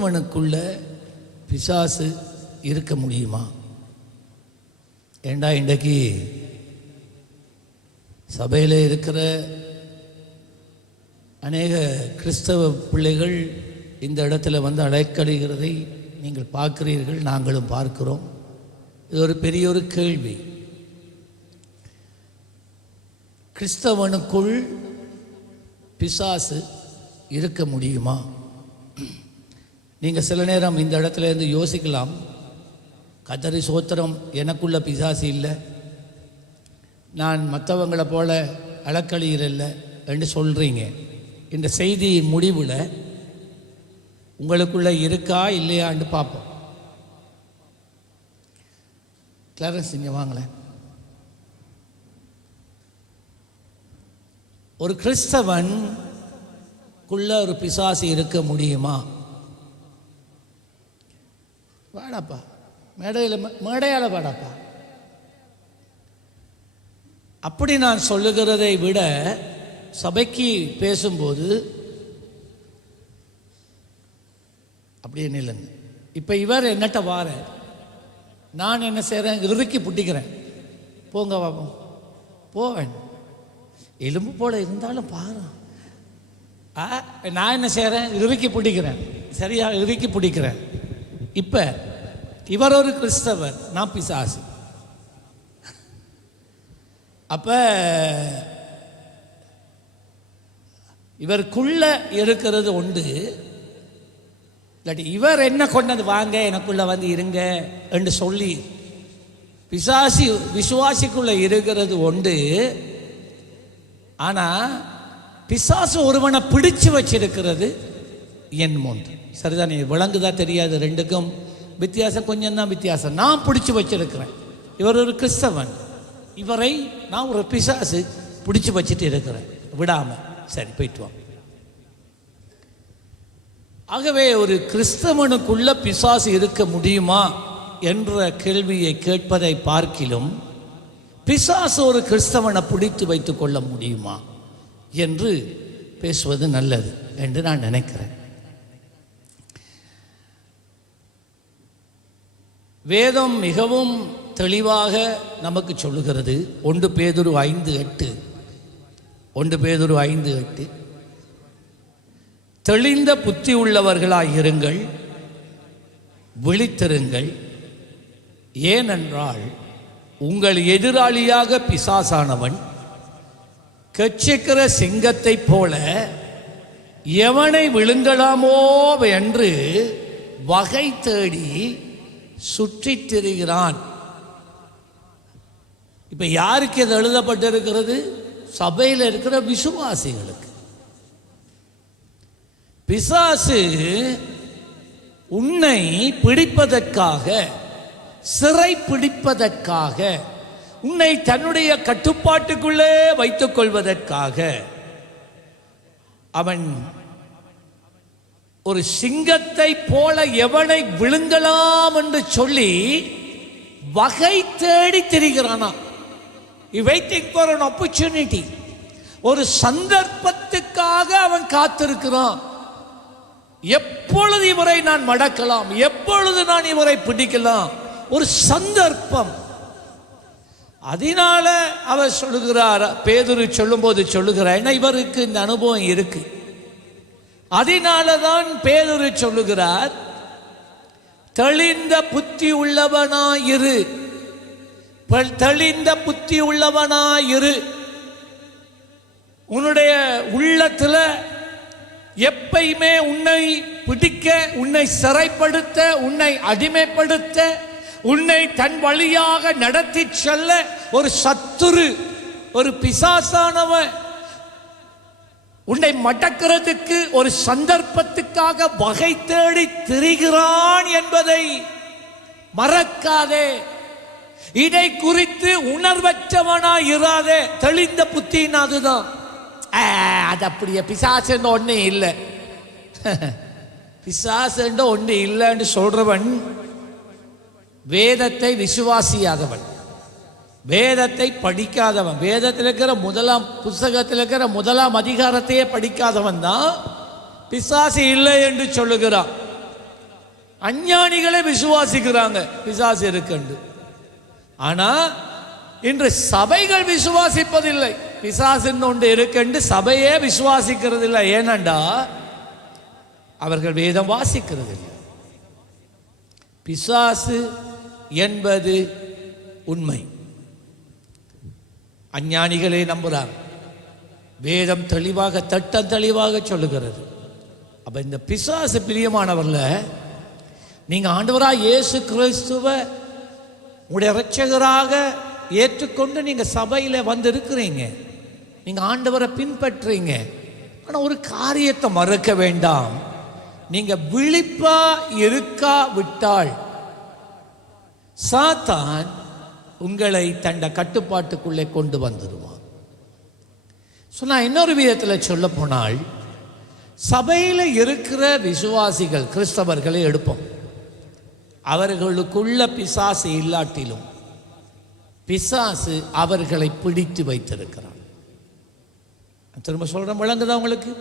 கிறிஸ்தவனுக்குள்ள பிசாசு இருக்க முடியுமா? ஏண்டா இன்றைக்கு சபையில் இருக்கிற அநேக கிறிஸ்தவ பிள்ளைகள் இந்த இடத்துல வந்து அழைக்கடுகிறதை நீங்கள் பார்க்கிறீர்கள், நாங்களும் பார்க்கிறோம். இது ஒரு பெரிய ஒரு கேள்வி. கிறிஸ்தவனுக்குள் பிசாசு இருக்க முடியுமா? நீங்கள் சில நேரம் இந்த இடத்துல இருந்து யோசிக்கலாம், கதறி சோத்திரம், எனக்குள்ள பிசாசு இல்லை, நான் மற்றவங்களை போல அலக்களியில்லை என்று சொல்கிறீங்க. இந்த செய்தியின் முடிவில் உங்களுக்குள்ள இருக்கா இல்லையான்னு பார்ப்போம். கிளாரன்ஸ் இங்கே வாங்களேன். ஒரு கிறிஸ்தவனுக்குள்ள ஒரு பிசாசு இருக்க முடியுமா? வாடாப்பா, மேடையால் வாடாப்பா. அப்படி நான் சொல்லுகிறதை விட சபைக்கு பேசும்போது அப்படியே நில்லுங்க. இப்போ இவர் என்னட்ட வார, நான் என்ன செய்கிறேன், இறுக்கி பிடிக்கிறேன். போங்க பாப்போம், போவேன். எலும்பு போல இருந்தாலும் பாரு, நான் என்ன செய்கிறேன், இறுக்கி பிடிக்கிறேன். சரியா, இறுக்கி பிடிக்கிறேன். இப்போ இவர் ஒரு கிறிஸ்தவர், நான் பிசாசு. அப்போ இவருக்குள்ள இருக்கிறது உண்டு, இல்லாட்டி இவர் என்ன கொண்டது, வாங்க எனக்குள்ள வந்து இருங்க என்று சொல்லி விசுவாசிக்குள்ள இருக்கிறது உண்டு. ஆனால் பிசாசு ஒருவனை பிடிச்சு வச்சிருக்கிறது என் மூன்று. சரிதான், விளங்குதா தெரியாது, ரெண்டுக்கும் வித்தியாசம் கொஞ்சம் தான் வித்தியாசம். நான் பிடிச்சு வச்சிருக்கிறேன், இவர் ஒரு கிறிஸ்தவன், இவரை நான் ஒரு பிசாசு பிடிச்சு வச்சுட்டு இருக்கிறேன் விடாம. சரி, போயிட்டு வாங்க. ஆகவே ஒரு கிறிஸ்தவனுக்குள்ள பிசாசு இருக்க முடியுமா என்ற கேள்வியை கேட்பதை பார்க்கிலும் பிசாசு ஒரு கிறிஸ்தவனை பிடித்து வைத்துக் கொள்ள முடியுமா என்று பேசுவது நல்லது என்று நான் நினைக்கிறேன். வேதம் மிகவும் தெளிவாக நமக்கு சொல்லுகிறது. 1 பேதுரு 5:8 தெளிந்த புத்தி உள்ளவர்களாயிருங்கள், விழித்திருங்கள், ஏனென்றால் உங்கள் எதிராளியாக பிசாசானவன் கெச்சிக்கிற சிங்கத்தை போல எவனை விழுங்கலாமோ என்று வகை தேடி சுற்றித் திரிகிறான். இப்ப யாருக்கு இது எழுதப்பட்டிருக்கிறது? சபையில் இருக்கிற விசுவாசிகளுக்கு. பிசாசு உன்னை பிடிப்பதற்காக, சிறை பிடிப்பதற்காக, உன்னை தன்னுடைய கட்டுப்பாட்டுக்குள்ளே வைத்துக் கொள்வதற்காக அவன் ஒரு சிங்கத்தை போல எவனை விழுங்கலாம் என்று சொல்லி வகை தேடி திரிகிறானா. waiting for an opportunity, ஒரு சந்தர்ப்பத்துக்காக அவன் காத்திருக்கிறான். எப்பொழுது இவரை நான் மடக்கலாம், எப்பொழுது நான் இவரை பிடிக்கலாம், ஒரு சந்தர்ப்பம். அதனால அவர் சொல்லுகிறார், பேதுரு சொல்லும் போது சொல்லுகிறார், இவருக்கு இந்த அனுபவம் இருக்கு. அதனாலதான் பேதுரு சொல்லுகிறார், தெளிந்த புத்தி உள்ளவனாயிரு, தெளிந்த புத்தி உள்ளவனாயிரு. உன்னுடைய உள்ளத்துல எப்பயுமே உன்னை பிடிக்க, உன்னை சிறைப்படுத்த, உன்னை அடிமைப்படுத்த, உன்னை தன் வழியாக நடத்தி செல்ல ஒரு சத்துரு, ஒரு பிசாசானவன் உன்னை மடக்கிறதுக்கு ஒரு சந்தர்ப்பத்துக்காக வகை தேடி திரிகிறான் என்பதை மறக்காதே. இதை குறித்து உணர்வற்றவனாய் இராதே. தெளிந்த புத்தின் அதுதான். அது அப்படியே பிசாசு ஒண்ணு இல்லை, பிசாசு ஒண்ணு இல்லைன்னு சொல்றவன் வேதத்தை விசுவாசியாதவன், வேதத்தை படிக்காதவன், வேதத்தில் இருக்கிற புத்தகத்தில் இருக்கிற முதலாம் அதிகாரத்தையே படிக்காதவன் தான் பிசாசு இல்லை என்று சொல்லுகிறான். அஞ்ஞானிகளே விசுவாசிக்கிறாங்க பிசாசு இருக்குண்டு. ஆனா இன்று சபைகள் விசுவாசிப்பதில்லை. பிசாசுன்னு ஒன்று இருக்குண்டு சபையே விசுவாசிக்கிறது இல்லை. ஏனண்டா அவர்கள் வேதம் வாசிக்கிறது இல்லை. பிசாசு என்பது உண்மை, அஞ்ஞானிகளே நம்புறாங்க. வேதம் தெளிவாக தெளிவாக சொல்லுகிறது. அப்ப இந்த பிசாசு பிரியமானவர்ல, நீங்க ஆண்டவராக இயேசு கிறிஸ்துவை உங்களுடைய இரட்சகராக ஏற்றுக்கொண்டு நீங்க சபையில வந்து இருக்கிறீங்க, நீங்க ஆண்டவரை பின்பற்றுறீங்க. ஆனா ஒரு காரியத்தை மறக்க வேண்டாம், நீங்க விழிப்பா இருக்கா விட்டால் சாத்தான் உங்களை தண்ட கட்டுப்பாட்டுக்குள்ளே கொண்டு வந்துடுவான். சொன்னா இன்னொரு விதத்தில் சொல்ல போனால், சபையில் இருக்கிற விசுவாசிகள் கிறிஸ்தவர்களை எடுப்போம், அவர்களுக்குள்ள பிசாசு இல்லாட்டிலும் பிசாசு அவர்களை பிடித்து வைத்திருக்கிறான். திரும்ப சொல்றேன், விளங்குதா உங்களுக்கு?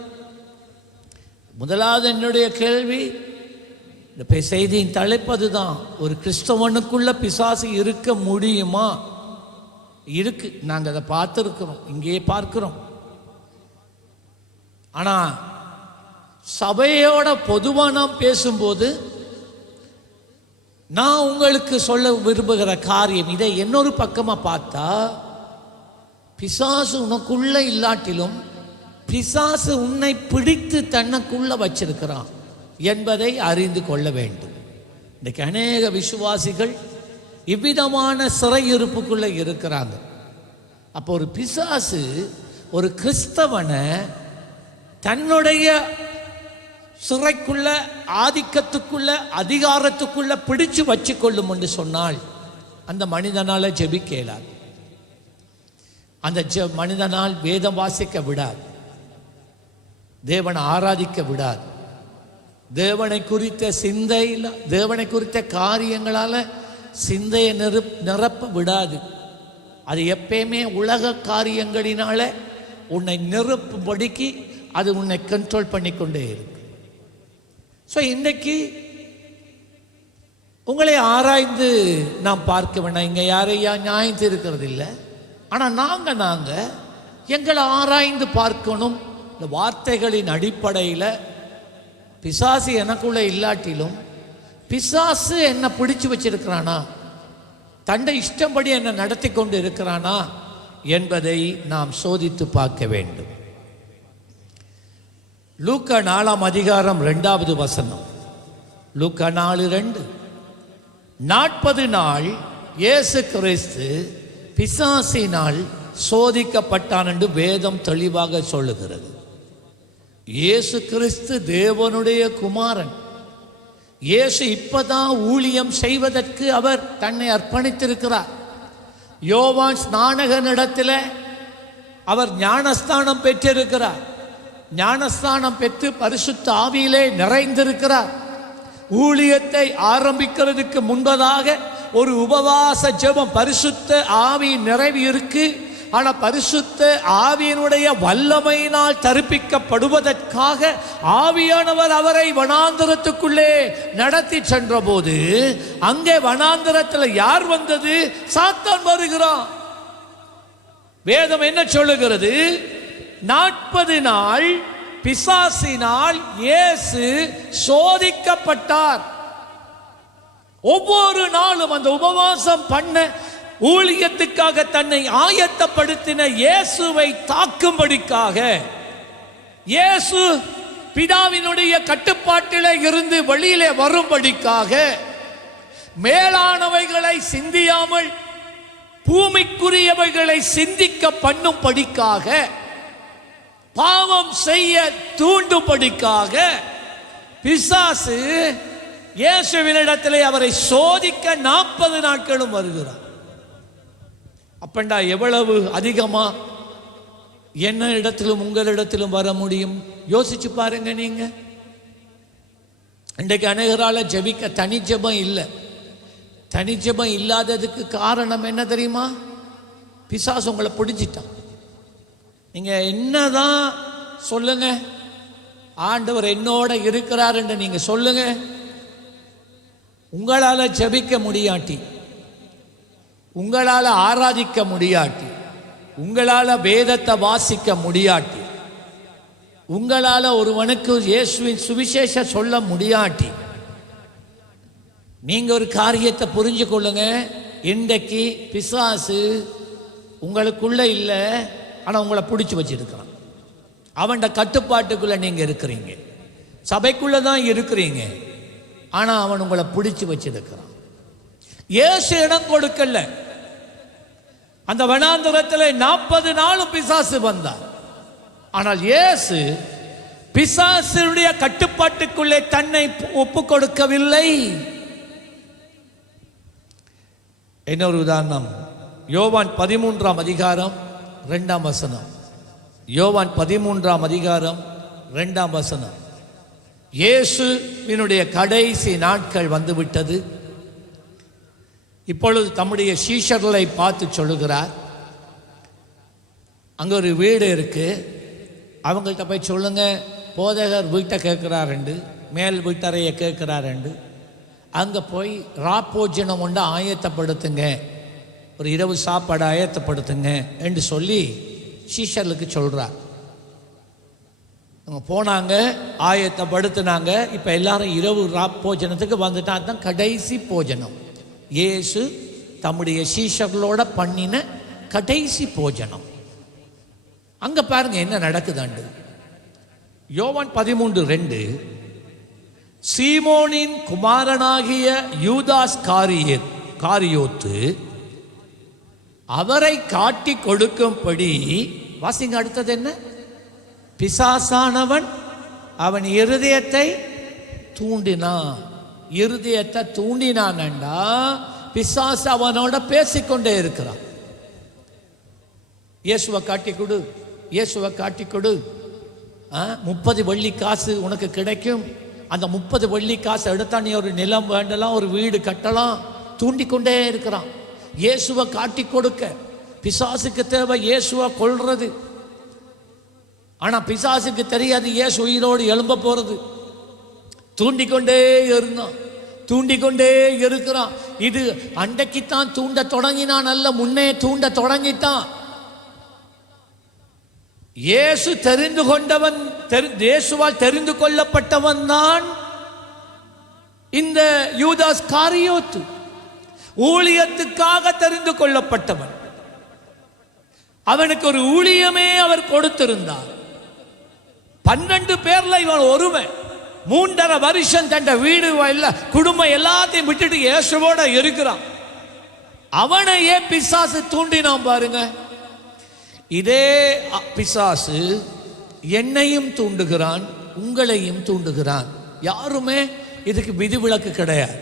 முதலாவது என்னுடைய கேள்வி, இந்த செய்தியின் தலைப்பது தான், ஒரு கிறிஸ்தவனுக்குள்ள பிசாசு இருக்க முடியுமா? இருக்கு, நாங்கள் அதை பார்த்துருக்கிறோம், இங்கேயே பார்க்கிறோம். ஆனா சபையோட பொதுவாக நாம் பேசும்போது நான் உங்களுக்கு சொல்ல விரும்புகிற காரியம் இதை இன்னொரு பக்கமா பார்த்தா, பிசாசு உனக்குள்ள இல்லாட்டிலும் பிசாசு உன்னை பிடித்து தன்னைக்குள்ள வச்சிருக்கிறான் என்பதை அறிந்து கொள்ள வேண்டும். இன்றைக்கு அநேக விசுவாசிகள் இவ்விதமான சிறையிருப்புக்குள்ள இருக்கிறாங்க. அப்போ ஒரு பிசாசு ஒரு கிறிஸ்தவனை தன்னுடைய சிறைக்குள்ள, ஆதிக்கத்துக்குள்ள, அதிகாரத்துக்குள்ள பிடிச்சு வச்சு கொள்ளும் என்று சொன்னால் அந்த மனிதனால ஜெபிக்க இயலாது. அந்த மனிதனால் வேதம் வாசிக்க விடாது, தேவனை ஆராதிக்க விடாது, தேவனை குறித்த சிந்தையில், தேவனை குறித்த காரியங்களால சிந்தையை நிரப்ப விடாது. அது எப்பயுமே உலக காரியங்களினால உன்னை நிரப்பும்படிக்கு அது உன்னை கண்ட்ரோல் பண்ணி கொண்டே இருக்கு. ஸோ இன்னைக்கு உங்களை ஆராய்ந்து நாம் பார்க்க வேண்டாம். இங்கே யாரையா நியாயம் இருக்கிறது இல்லை. ஆனால் நாங்கள் எங்களை ஆராய்ந்து பார்க்கணும். இந்த வார்த்தைகளின் அடிப்படையில் பிசாசு எனக்குள்ள இல்லாட்டிலும் பிசாசு என்னை பிடிச்சு வச்சிருக்கிறானா, தண்டை இஷ்டப்படி என்னை நடத்தி கொண்டு இருக்கிறானா என்பதை நாம் சோதித்து பார்க்க வேண்டும். லூக்கா 4 அதிகாரம் 2வது வசனம். லூக்கா 4:2. 40 நாள் இயேசு கிறிஸ்து பிசாசினால் சோதிக்கப்பட்டான் என்று வேதம் தெளிவாக சொல்லுகிறது. இயேசு கிறிஸ்து தேவனுடைய குமாரன். இயேசு இப்பதான் ஊழியம் செய்வதற்கு அவர் தன்னை அர்ப்பணித்திருக்கிறார். யோவான் ஸ்நானகனிடத்தில் அவர் ஞானஸ்தானம் பெற்றிருக்கிறார். ஞானஸ்தானம் பெற்று பரிசுத்த ஆவியிலே நிறைந்திருக்கிறார். ஊழியத்தை ஆரம்பிக்கிறதுக்கு முன்பதாக ஒரு உபவாச ஜெபம், பரிசுத்த ஆவி நிறைவு இருக்கு. ஆனா பரிசுத்த ஆவியினுடைய வல்லமையினால் தரிப்பிக்கப்படுவதற்காக ஆவியானவர் அவரை வனாந்தரத்துக்குள்ளே நடத்தி சென்ற போது, அங்கே வனாந்தரத்தில் யார் வந்தது? சாத்தான் வருகிறான். வேதம் என்ன சொல்லுகிறது? 40 நாள் பிசாசினால் இயேசு சோதிக்கப்பட்டார். ஒவ்வொரு நாளும் அந்த உபவாசம் பண்ண, ஊழியத்துக்காக தன்னை ஆயத்தப்படுத்தின இயேசுவை தாக்கும்படிக்காக, இயேசு பிதாவினுடைய கட்டுப்பாட்டிலே இருந்து வெளியிலே வரும்படிக்காக, மேலானவைகளை சிந்தியாமல் பூமிக்குரியவைகளை சிந்திக்க பண்ணும்படிக்காக, பாவம் செய்ய தூண்டும்படிக்காக பிசாசு இயேசுவினிடத்திலே அவரை சோதிக்க 40 நாட்களும் வருகிறார். அப்பண்டா எவ்வளவு அதிகமா என்ன இடத்திலும் உங்களிடத்திலும் வர முடியும்? யோசிச்சு பாருங்க. நீங்க இன்றைக்கு அநேகரால ஜெபிக்க தனி ஜெபம் இல்லை. தனி ஜெபம் இல்லாததுக்கு காரணம் என்ன தெரியுமா? பிசாசு உங்களை பிடிச்சிட்டான். நீங்க என்னதான் சொல்லுங்க, ஆண்டவர் என்னோட இருக்கிறார் என்று நீங்க சொல்லுங்க, உங்களால் ஜெபிக்க முடியாட்டி, உங்களால் ஆராதிக்க முடியாட்டி, உங்களால் வேதத்தை வாசிக்க முடியாட்டி, உங்களால் ஒருவனுக்கு இயேசுவின் சுவிசேஷ சொல்ல முடியாட்டி, நீங்கள் ஒரு காரியத்தை புரிஞ்சு கொள்ளுங்க. இன்றைக்கு பிசாசு உங்களுக்குள்ள இல்லை, ஆனால் உங்களை பிடிச்சி வச்சிருக்கிறான். அவன்ட கட்டுப்பாட்டுக்குள்ளே நீங்கள் இருக்கிறீங்க, சபைக்குள்ளே தான் இருக்கிறீங்க, ஆனால் அவன் உங்களை பிடிச்சி வச்சிருக்கிறான். இயேசு இடம் கொடுக்கல. அந்த வனாந்தரத்தில் 40 நாளும் பிசாசு வந்தார். ஆனால் இயேசு பிசாசுடைய கட்டுப்பாட்டுக்குள்ளே தன்னை ஒப்பு கொடுக்கவில்லை. இன்னொரு உதாரணம், யோவான் 13ஆம் அதிகாரம் 2ஆம் வசனம். யோவான் 13ஆம் அதிகாரம் 2ஆம் வசனம். இயேசுவினுடைய கடைசி நாட்கள் வந்துவிட்டது. இப்பொழுது தம்முடைய சீஷர்களை பார்த்து சொல்லுகிறார், அங்கே ஒரு வீடு இருக்கு, அவங்கள்ட்ட போய் சொல்லுங்க, போதகர் வீட்டை கேட்குறாருண்டு, மேல் வீட்டறையை கேட்குறாருண்டு, அங்கே போய் ராப்போஜனம் ஒன்று ஆயத்தப்படுத்துங்க, ஒரு இரவு சாப்பாடு ஆயத்தப்படுத்துங்க என்று சொல்லி சீஷர்களுக்கு சொல்கிறார். அவங்க போனாங்க, ஆயத்தப்படுத்தினாங்க. இப்போ எல்லாரும் இரவு ராப்போஜனத்துக்கு வந்துட்டா. அதுதான் கடைசி போஜனம். இயேசு தம்முடைய சீஷர்களோட பண்ணின கடைசி போஜனம். அங்கே பாருங்க என்ன நடக்குதாண்டு. யோவான் 13:2, சீமோனின் குமாரனாகிய யூதாஸ் காரியோத்து அவரை காட்டி கொடுக்கும்படி, வாசிங்க அடுத்தது என்ன, பிசாசானவன் அவன் இருதயத்தை தூண்டினான். இருதயத்தை தூண்டினான்டா பிசாசு அவனோட பேசிக்கொண்டே இருக்கிறான். இயேசுவை காட்டி கொடு, இயேசுவை காட்டி கொடு, 30 வெள்ளி காசு உனக்கு கிடைக்கும், அந்த 30 வெள்ளி காசு எடுத்தா நீ ஒரு நிலம் வேண்டலாம், ஒரு வீடு கட்டலாம். தூண்டிக்கொண்டே இருக்கிறான். இயேசுவை காட்டி கொடுக்க பிசாசுக்கு தேவை இயேசுவை கொல்றது. ஆனால் பிசாசுக்கு தெரியாது இயேசு உயிரோடு எழும்ப போறது. தூண்டிக்கொண்டே இருந்தான், தூண்டிக்கொண்டே இருக்கிறான். இது அன்றைக்குத்தான் தூண்ட தொடங்கினான், அல்ல முன்னே தூண்ட தொடங்கிட்டான். இயேசு தெரிந்து கொண்டவன், இயேசுவால் தெரிந்து கொள்ளப்பட்டவன் தான் இந்த யூதாஸ் காரியோத்து. ஊழியத்துக்காக தெரிந்து கொள்ளப்பட்டவன். அவனுக்கு ஒரு ஊழியமே அவர் கொடுத்திருந்தார். 12 பேர்ல இவன் ஒருவன். 3.5 வருஷம் தண்ட வீடு குடும்பம் எல்லாத்தையும் விட்டுட்டு இயேசுவோட இருக்கிறான். அவனையே பிசாசு தூண்டினான் பாருங்க. இதே பிசாசு என்னையும் தூண்டுகிறான், உங்களையும் தூண்டுகிறான். யாருமே இதுக்கு விதிவிலக்கு கிடையாது.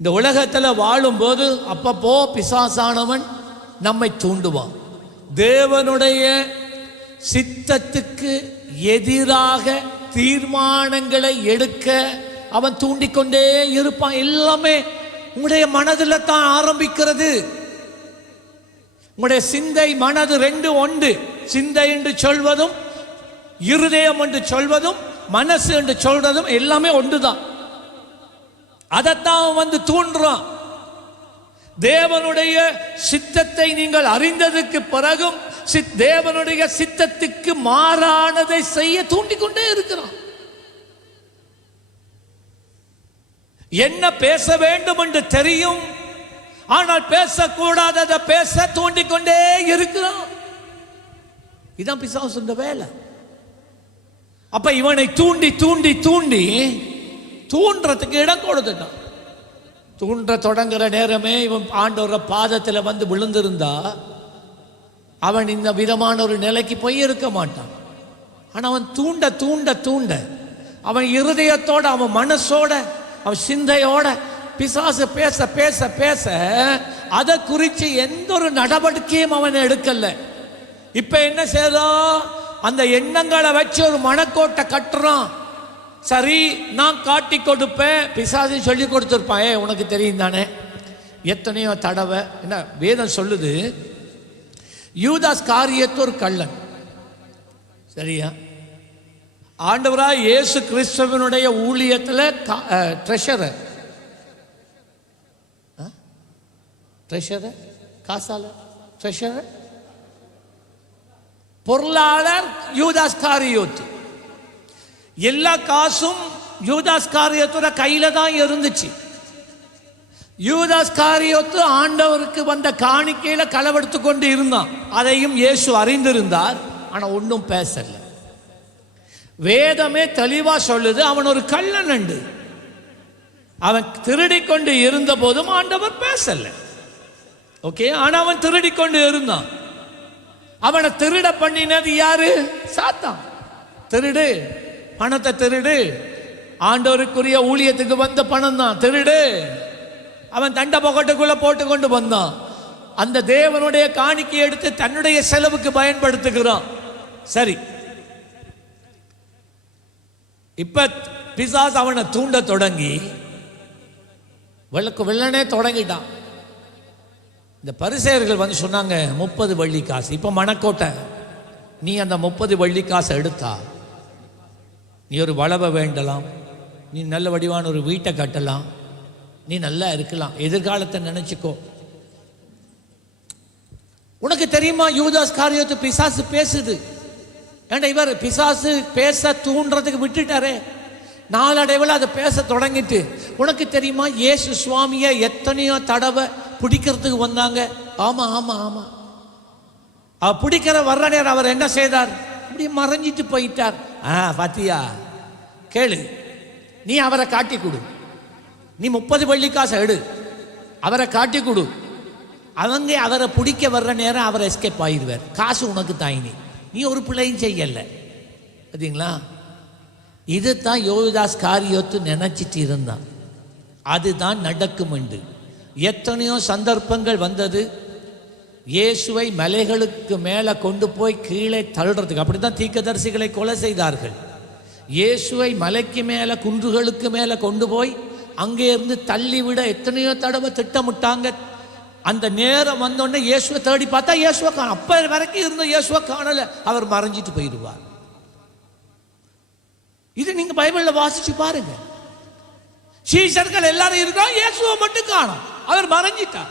இந்த உலகத்தில் வாழும்போது அப்பப்போ பிசாசானவன் நம்மை தூண்டுவான். தேவனுடைய சித்தத்துக்கு எதிராக தீர்மானங்களை எடுக்க அவன் தூண்டிக்கொண்டே இருப்பான். எல்லாமே உங்களுடைய மனதில் தான் ஆரம்பிக்கிறது. உங்களுடைய சிந்தை மனது 2 ஒன்று. சிந்தை என்று சொல்வதும் இருதயம் என்று சொல்வதும் மனசு என்று சொல்வதும் எல்லாமே ஒன்றுதான். அதைத்தான் வந்து தூண்டுறான். தேவனுடைய சித்தத்தை நீங்கள் அறிந்ததுக்கு பிறகும் தேவனுடைய சித்தத்துக்கு மாறானதை செய்ய தூண்டிக்கொண்டே இருக்கிறான். என்ன பேச வேண்டும் என்று தெரியும், ஆனால் பேசக்கூடாததை பேச தூண்டிக்கொண்டே இருக்கிறான். இதான் பிசாசுடைய வேலை. அப்ப இவனை தூண்டி தூண்டி தூண்டி தூண்டுறதுக்கு இடம் கொடுத்துட்டான். தூண்ட தொடங்குற நேரமே இவன் ஆண்டவர பாதத்தில் வந்து விழுந்திருந்தா அவன் இந்த விதமான ஒரு நிலைக்கு போய் இருக்க மாட்டான். ஆனால் அவன் தூண்ட தூண்ட தூண்ட அவன் இருதயத்தோட, அவன் மனசோட, அவன் சிந்தையோட பிசாசு பேச பேச பேச அதை குறித்து எந்த ஒரு நடவடிக்கையும் அவன் எடுக்கல. இப்ப என்ன செய்யறான், அந்த எண்ணங்களை வச்சு ஒரு மனக்கோட்டை கட்டுறான். சரி, நான் காட்டி கொடுப்பேன். பிசாசு சொல்லி கொடுத்துருப்பான். உனக்கு தெரியும் தானே, எத்தனையோ தடவை. என்ன வேதம் சொல்லுது, யூதாஸ் காரியத்து ஒரு கள்ளன். சரியா? ஆண்டவராய் இயேசு கிறிஸ்துவினுடைய ஊழியத்தில் ட்ரெஷரர், ட்ரெஷரர், காசால ட்ரெஷரர், பொருளாளர் யூதாஸ்காரியோத்து. எல்லா காசும் யூதாஸ்காரியோத்தோட கையில தான் இருந்துச்சு. யூதாஸ்காரியோத்து ஆண்டவருக்கு வந்த காணிக்கையில களவெடுத்து கொண்டு இருந்தான். அதையும் இயேசு அறிந்திருந்தார். ஆனா ஒன்றும் பேசல. வேதமே தெளிவா சொல்லுது, அவன் ஒரு கள்ளன் உண்டு. அவன் திருடி கொண்டு இருந்த போதும் ஆண்டவர் பேசல. ஓகே, ஆனா அவன் திருடி கொண்டு இருந்தான். அவனை திருட பண்ணினது யாரு? சாத்தான். திருடு, பணத்தை திருடு, ஆண்டவருக்குரிய ஊழியத்துக்கு வந்த பணம் தான் திருடு. அவன் தண்ட பொக்கட்டுக்குள்ள போட்டு கொண்டு வந்தான். அந்த தேவனுடைய காணிக்கை எடுத்து தன்னுடைய செலவுக்கு பயன்படுத்துகிறான். சரி, இப்ப பிசாசு அவனை தூண்ட தொடங்கி வெள்ளனே தொடங்கிட்டான். இந்த பரிசேயர்கள் வந்து சொன்னாங்க 30 வெள்ளி காசு. இப்ப மணக்கோட்டை, நீ அந்த 30 வெள்ளி காசை எடுத்தா நீ ஒரு வளவை வேண்டலாம், நீ நல்ல வடிவான ஒரு வீட்டை கட்டலாம், நீ நல்லா இருக்கலாம், எதிர்காலத்தை நினைச்சுக்கோ. உனக்கு தெரியுமா யூதாஸ்காரியோத்து பிசாசு பேசுது. ஏண்டா இவர் பிசாசு பேச தூண்டுறதுக்கு விட்டுட்டாரே, நாளடைவில் அதை பேச தொடங்கிட்டு. உனக்கு தெரியுமா இயேசு சுவாமியை எத்தனையோ தடவை பிடிக்கிறதுக்கு வந்தாங்க. ஆமா ஆமா ஆமா, அவர் பிடிக்கிற வர்ற நேரம் அவர் என்ன செய்தார்? இப்படி மறைஞ்சிட்டு போயிட்டார். பாத்தியா, கேளு, நீ அவரை காட்டி கொடு, நீ 30 வெள்ளி காசை எடு, அவரை காட்டி கொடு. அவங்க அவரை பிடிக்க வர்ற நேரம் அவர் எஸ்கேப் ஆயிடுவார். காசு உனக்கு தாயினி, நீ ஒரு பிள்ளையும் செய்யல. பார்த்தீங்களா, இதுதான் யூதாஸ்காரியோத்து நினைச்சிட்டு இருந்தான். அதுதான் நடக்கும் என்று எத்தனையோ சந்தர்ப்பங்கள் வந்தது. இயேசுவை மலைகளுக்கு மேலே கொண்டு போய் கீழே தள்ளுறதுக்கு. அப்படித்தான் தீர்க்கதரிசிகளை கொலை செய்தார்கள். இயேசுவை மலைக்கு மேலே குன்றுகளுக்கு மேலே கொண்டு போய் அங்கே இருந்து தள்ளிவிட எத்தனையோ தடவை திட்டமிட்டாங்க. அந்த நேரம் வந்தோடனே இயேசுவை தேடி பார்த்தா இயேசுவை காண. அப்ப வரைக்கும் இருந்த இயேசுவை காணல, அவர் மறைஞ்சிட்டு போயிடுவார். இது நீங்க பைபிள்ல வாசிச்சு பாருங்க. சீஷர்கள் எல்லாரும் இருக்காங்க, இயேசுவை மட்டும் காணோம், அவர் மறைஞ்சிட்டார்.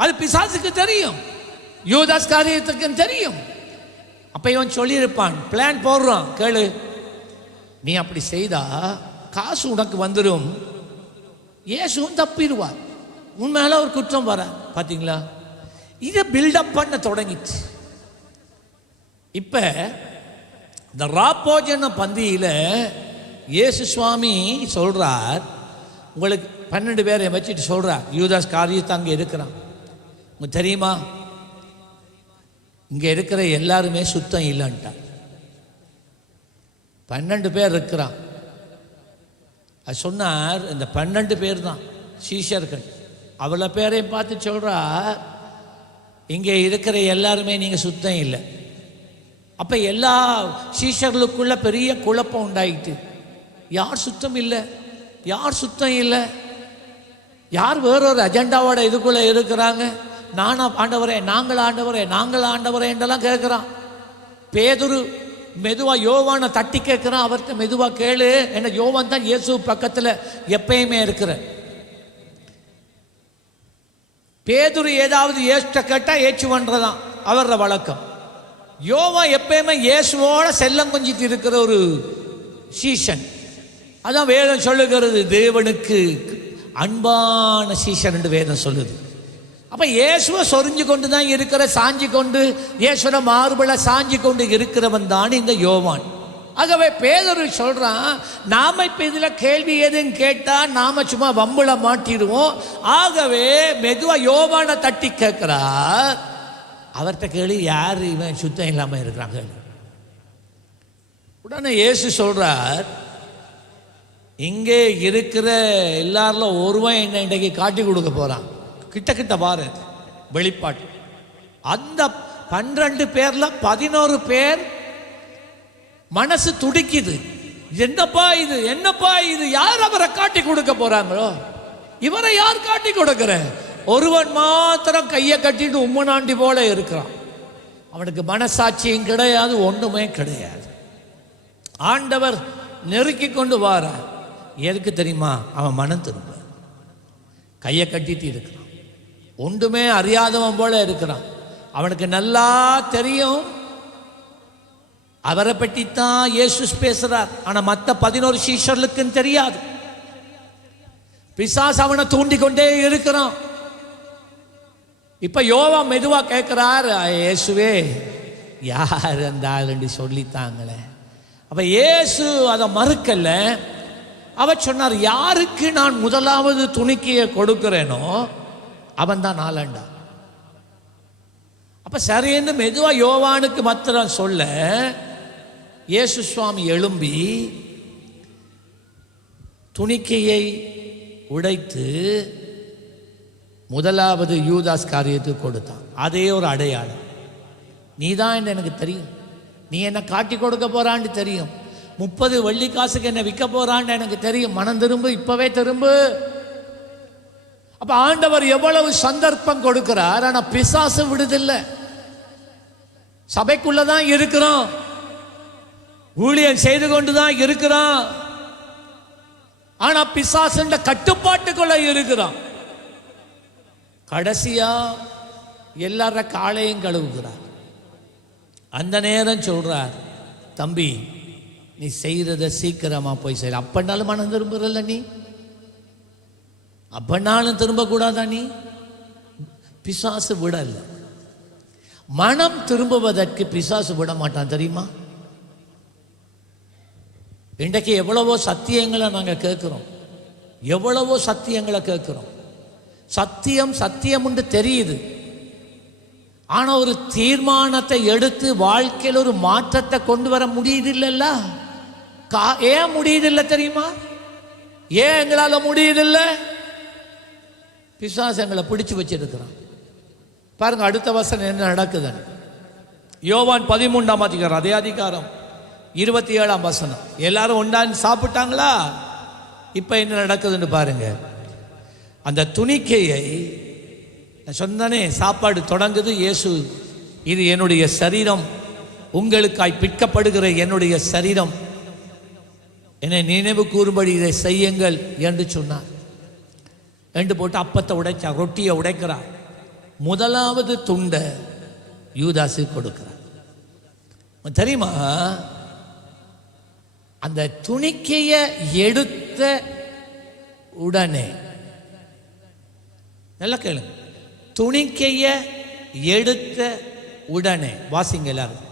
அது பிசாசுக்கு தெரியும், யூதாஸ்காரியத்துக்கு தெரியும். அப்ப இவன் சொல்லியிருப்பான், பிளான் போடுறான், கேளு, நீ அப்படி செய்தா காசு உனக்கு வந்துடும், இயேசுவும் தப்பிடுவார், உன் மேல ஒரு குற்றம் வர. பாத்தீங்களா, இதை பில்டப் பண்ண தொடங்கிச்சு. இப்ப இந்த ராப்போஜன பந்தியில இயேசு சுவாமி சொல்றார், உங்களுக்கு 12 பேரை வச்சுட்டு சொல்றார், யூதாஸ் காரியத்தை அங்கே இருக்கிறான். உங்களுக்கு தெரியுமா, இங்க இருக்கிற எல்லாருமே சுத்தம் இல்லைன்ட்டார். 12 பேர் இருக்கிறான். அது சொன்னார், இந்த 12 பேர் தான் சீஷர்கள். அவ்வளோ பேரையும் பார்த்து சொல்றார், இங்கே இருக்கிற எல்லாருமே நீங்கள் சுத்தம் இல்லை. அப்போ எல்லா சீஷர்களுக்குள்ள பெரிய குழப்பம் உண்டாயிட்டு, யார் சுத்தம் இல்லை, யார் சுத்தம் இல்லை, யார் வேறொரு அஜெண்டாவோட இதுக்குள்ளே இருக்கிறாங்க. நானா ஆண்டவரே, நாங்கள் ஆண்டவரே, நாங்கள் ஆண்டவரே என்றெல்லாம் கேட்குறான். பேதுரு மெதுவா யோவானை தட்டி கேட்குறான், அவர்கிட்ட மெதுவா கேளு, என்ன யோவான் தான் இயேசு பக்கத்தில் எப்பயுமே இருக்கிற. பேதுரு ஏதாவது ஏற்ற கேட்டால் ஏச்சு பண்ணுறதான் அவர வழக்கம். யோவான் எப்பயுமே இயேசுவோட செல்லம் கொஞ்சிட்டு இருக்கிற ஒரு சீஷன். அதான் வேதம் சொல்லுகிறது, தேவனுக்கு அன்பான சீஷன் என்று வேதம் சொல்லுது. அப்ப இயேசுவை சொரிஞ்சு கொண்டு தான் இருக்கிற, சாஞ்சி கொண்டு இயேசுட மார்பல சாஞ்சி கொண்டு இருக்கிறவன் தான் இந்த யோவான். ஆகவே பேதுரு சொல்றான், நாம இப்ப இதுல கேள்வி எதுன்னு கேட்டா நாம சும்மா வம்புல மாட்டிடுவோம். ஆகவே மெதுவா யோவானை தட்டி கேட்கிறார், அவர்கிட்ட கேள்வி, யார் இவன் சுத்தம் இல்லாம இருக்கிறாங்க. உடனே இயேசு சொல்றார், இங்கே இருக்கிற எல்லாரில் ஒருவன் என்ன இன்றைக்கு காட்டி கொடுக்க போறான். கிட்ட கிட்ட பாரு வெளிப்பாட்டு. அந்த 12 பேர்ல 11 பேர் மனசு துடிக்குது, என்னப்பா இது, என்னப்பா இது, யார் அவரை காட்டி கொடுக்க போறாங்களோ, இவரை யார் காட்டி கொடுக்கிற. ஒருவன் மாத்திரம் கையை கட்டிட்டு உம்மனாண்டி போல இருக்கிறான். அவனுக்கு மனசாட்சியும் கிடையாது, ஒண்ணுமே கிடையாது. ஆண்டவர் நெருக்கி கொண்டு வாரார். எதுக்கு தெரியுமா, அவன் மனம் திரும்ப கையை கட்டிட்டு இருக்கிறான். ஒன்றுமே அறியாதவன் போல இருக்கிறான். அவனுக்கு நல்லா தெரியும் அவரை பற்றி தான் இயேசு பேசுறார். ஆனா மற்ற 11 சீஷர்களுக்கும் தெரியாது. பிசாசு அவனை தூண்டிக்கொண்டே இருக்கிறான். இப்ப யோவா மெதுவா கேட்கிறார், இயேசுவே யார் அந்த ஆளுன்னு சொல்லித்தாங்களே. அப்ப இயேசு அதை மறுக்கல. அவர் சொன்னார், யாருக்கு நான் முதலாவது துணிக்கையை கொடுக்கிறேனோ அவன் தான் ஆளண்டா. அப்ப சரின்னு மெதுவா யோவானுக்கு மாத்திரம் சொல்ல இயேசு சுவாமி எழும்பி துணிக்கையை உடைத்து முதலாவது யூதாஸ் காரியத்துக்கு கொடுத்தான். அதே ஒரு அடையாளம். நீ தான் எனக்கு தெரியும், நீ என்ன காட்டி கொடுக்க போறான்னு தெரியும், 30 வெள்ளி காசுக்கு என்ன விற்க போறான்னு எனக்கு தெரியும், மனம் திரும்பு, இப்பவே திரும்பு. அப்ப ஆண்டவர் எவ்வளவு சந்தர்ப்பம் கொடுக்கிறார். ஆனா பிசாசு விடுதில்லை. சபைக்குள்ளதான் இருக்கிறோம், ஊழியம் செய்து கொண்டுதான் இருக்கிறோம். ஆனா பிசாசுன்ற கட்டுப்பாட்டுக்குள்ள இருக்கிறோம். கடைசியா எல்லார காலையும் கழுவுகிறார். அந்த நேரம் சொல்றார், தம்பி நீ செய்யறத சீக்கிரமா போய் செய்ய. அப்பனாலும் மனம் திரும்புறல்ல, நீ அப்பனாலும் திரும்ப கூடாதா? நீ பிசாசு விடல. மனம் திரும்புவதற்கு பிசாசு விட மாட்டான், தெரியுமா? இன்றைக்கு எவ்வளவோ சத்தியங்களை நாங்கள் கேட்கிறோம், எவ்வளவோ சத்தியங்களை கேட்கிறோம். சத்தியம் சத்தியம் என்று தெரியுது. ஆனா ஒரு தீர்மானத்தை எடுத்து வாழ்க்கையில் ஒரு மாற்றத்தை கொண்டு வர முடியுதில்ல. ஏன் முடியுதில்லை தெரியுமா? ஏன் எங்களால முடியுதில்லை? பிசாசு எங்களை பிடிச்சு வச்சிருக்கிறான். பாருங்க அடுத்த வசனம் என்ன நடக்குதுன்னு. யோவான் 13ஆம் அதிகாரம், அதே அதிகாரம் 27ஆம் வசனம். எல்லாரும் ஒன்றான் சாப்பிட்டாங்களா? இப்ப என்ன நடக்குதுன்னு பாருங்க. அந்த துணிக்கையை நான் சொன்னனே, சாப்பாடு தொடங்குது. இயேசு, இது என்னுடைய சரீரம், உங்களுக்காய் பிற்கப்படுகிற என்னுடைய சரீரம், என்னை நினைவு கூறும்படி இதை செய்யுங்கள் என்று சொன்னார். என்று போட்டு அப்பத்தை உடைச்சா, ரொட்டியை உடைக்கிறார். முதலாவது துண்டை யூதாசு கொடுக்கிறார். தெரியுமா? அந்த துணிக்கையை எடுத்த உடனே, நல்லா கேளுங்க, துணிக்கைய எடுத்த உடனே, வாசிங்க எல்லாரும்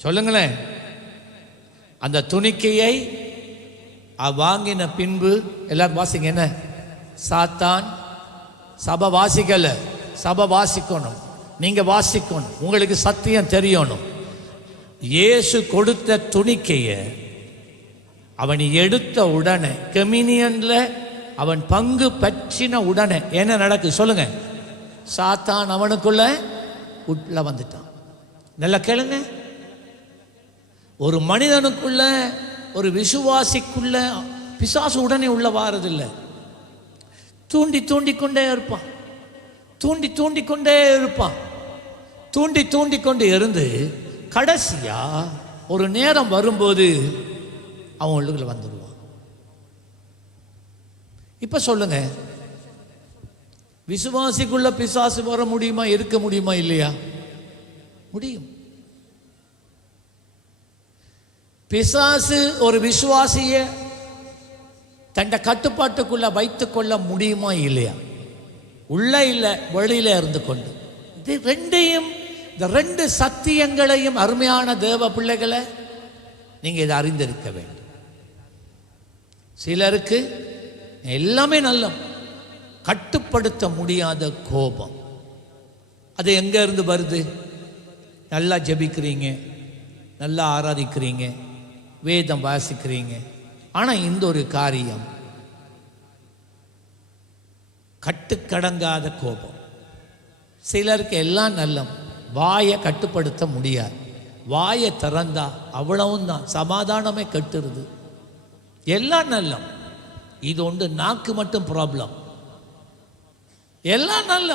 சொல்லுங்களேன். அந்த துணிக்கையை வாங்கின பின்பு எல்லாரும் வாசிங்க. என்ன? சாத்தான், சபை வாசிக்கல, சபை வாசிக்கணும், நீங்க வாசிக்கணும், உங்களுக்கு சத்தியம் தெரியணும். இயேசு கொடுத்த துணிக்கைய அவன் எடுத்த உடனே, கம்யூனியன்ல அவன் பங்கு பற்றின உடனே என்ன நடக்குது சொல்லுங்க? சாத்தான் அவனுக்குள்ள உள்ள வந்துட்டான். நல்லா கேளுங்க. ஒரு மனிதனுக்குள்ள, ஒரு விசுவாசிக்குள்ள பிசாசு உடனே உள்ள வாரதில்லை. தூண்டி தூண்டிக்கொண்டே இருப்பான், தூண்டி தூண்டிக்கொண்டே இருப்பான், தூண்டி தூண்டிக்கொண்டு இருந்து கடைசியா ஒரு நேரம் வரும்போது அவன் உள்ளுக்குள்ள வந்துடுவான். இப்ப சொல்லுங்க, விசுவாசிக்குள்ள பிசாசு வர முடியுமா? இருக்க முடியுமா? இல்லையா? முடியும். பிசாசு ஒரு விசுவாசிய தண்ட கட்டுப்பாட்டுக்குள்ள வைத்துக் கொள்ள முடியுமா? இல்லையா? உள்ள இல்ல, வெளியில இருந்து கொண்டு. இது ரெண்டையும், இந்த ரெண்டு சத்தியங்களையும் அருமையான தேவ பிள்ளைகளை நீங்க இதை அறிந்திருக்க வேண்டும். சிலருக்கு எல்லாமே நல்ல, கட்டுப்படுத்த முடியாத கோபம். அது எங்க இருந்து வருது? நல்லா ஜெபிக்கிறீங்க, நல்லா ஆராதிக்கிறீங்க, வேதம் வாசிக்கிறீங்க, ஆனா இந்த ஒரு காரியம், கட்டுக்கடங்காத கோபம். சிலருக்கு எல்லாம் நல்ல, வாயை கட்டுப்படுத்த முடியாது. வாயை திறந்தா அவ்வளவும் தான், சமாதானமே கட்டுருது. எல்லாம் நல்ல, இது ஒன்று நாக்கு மட்டும் ப்ராப்ளம். எல்லாம் நல்ல,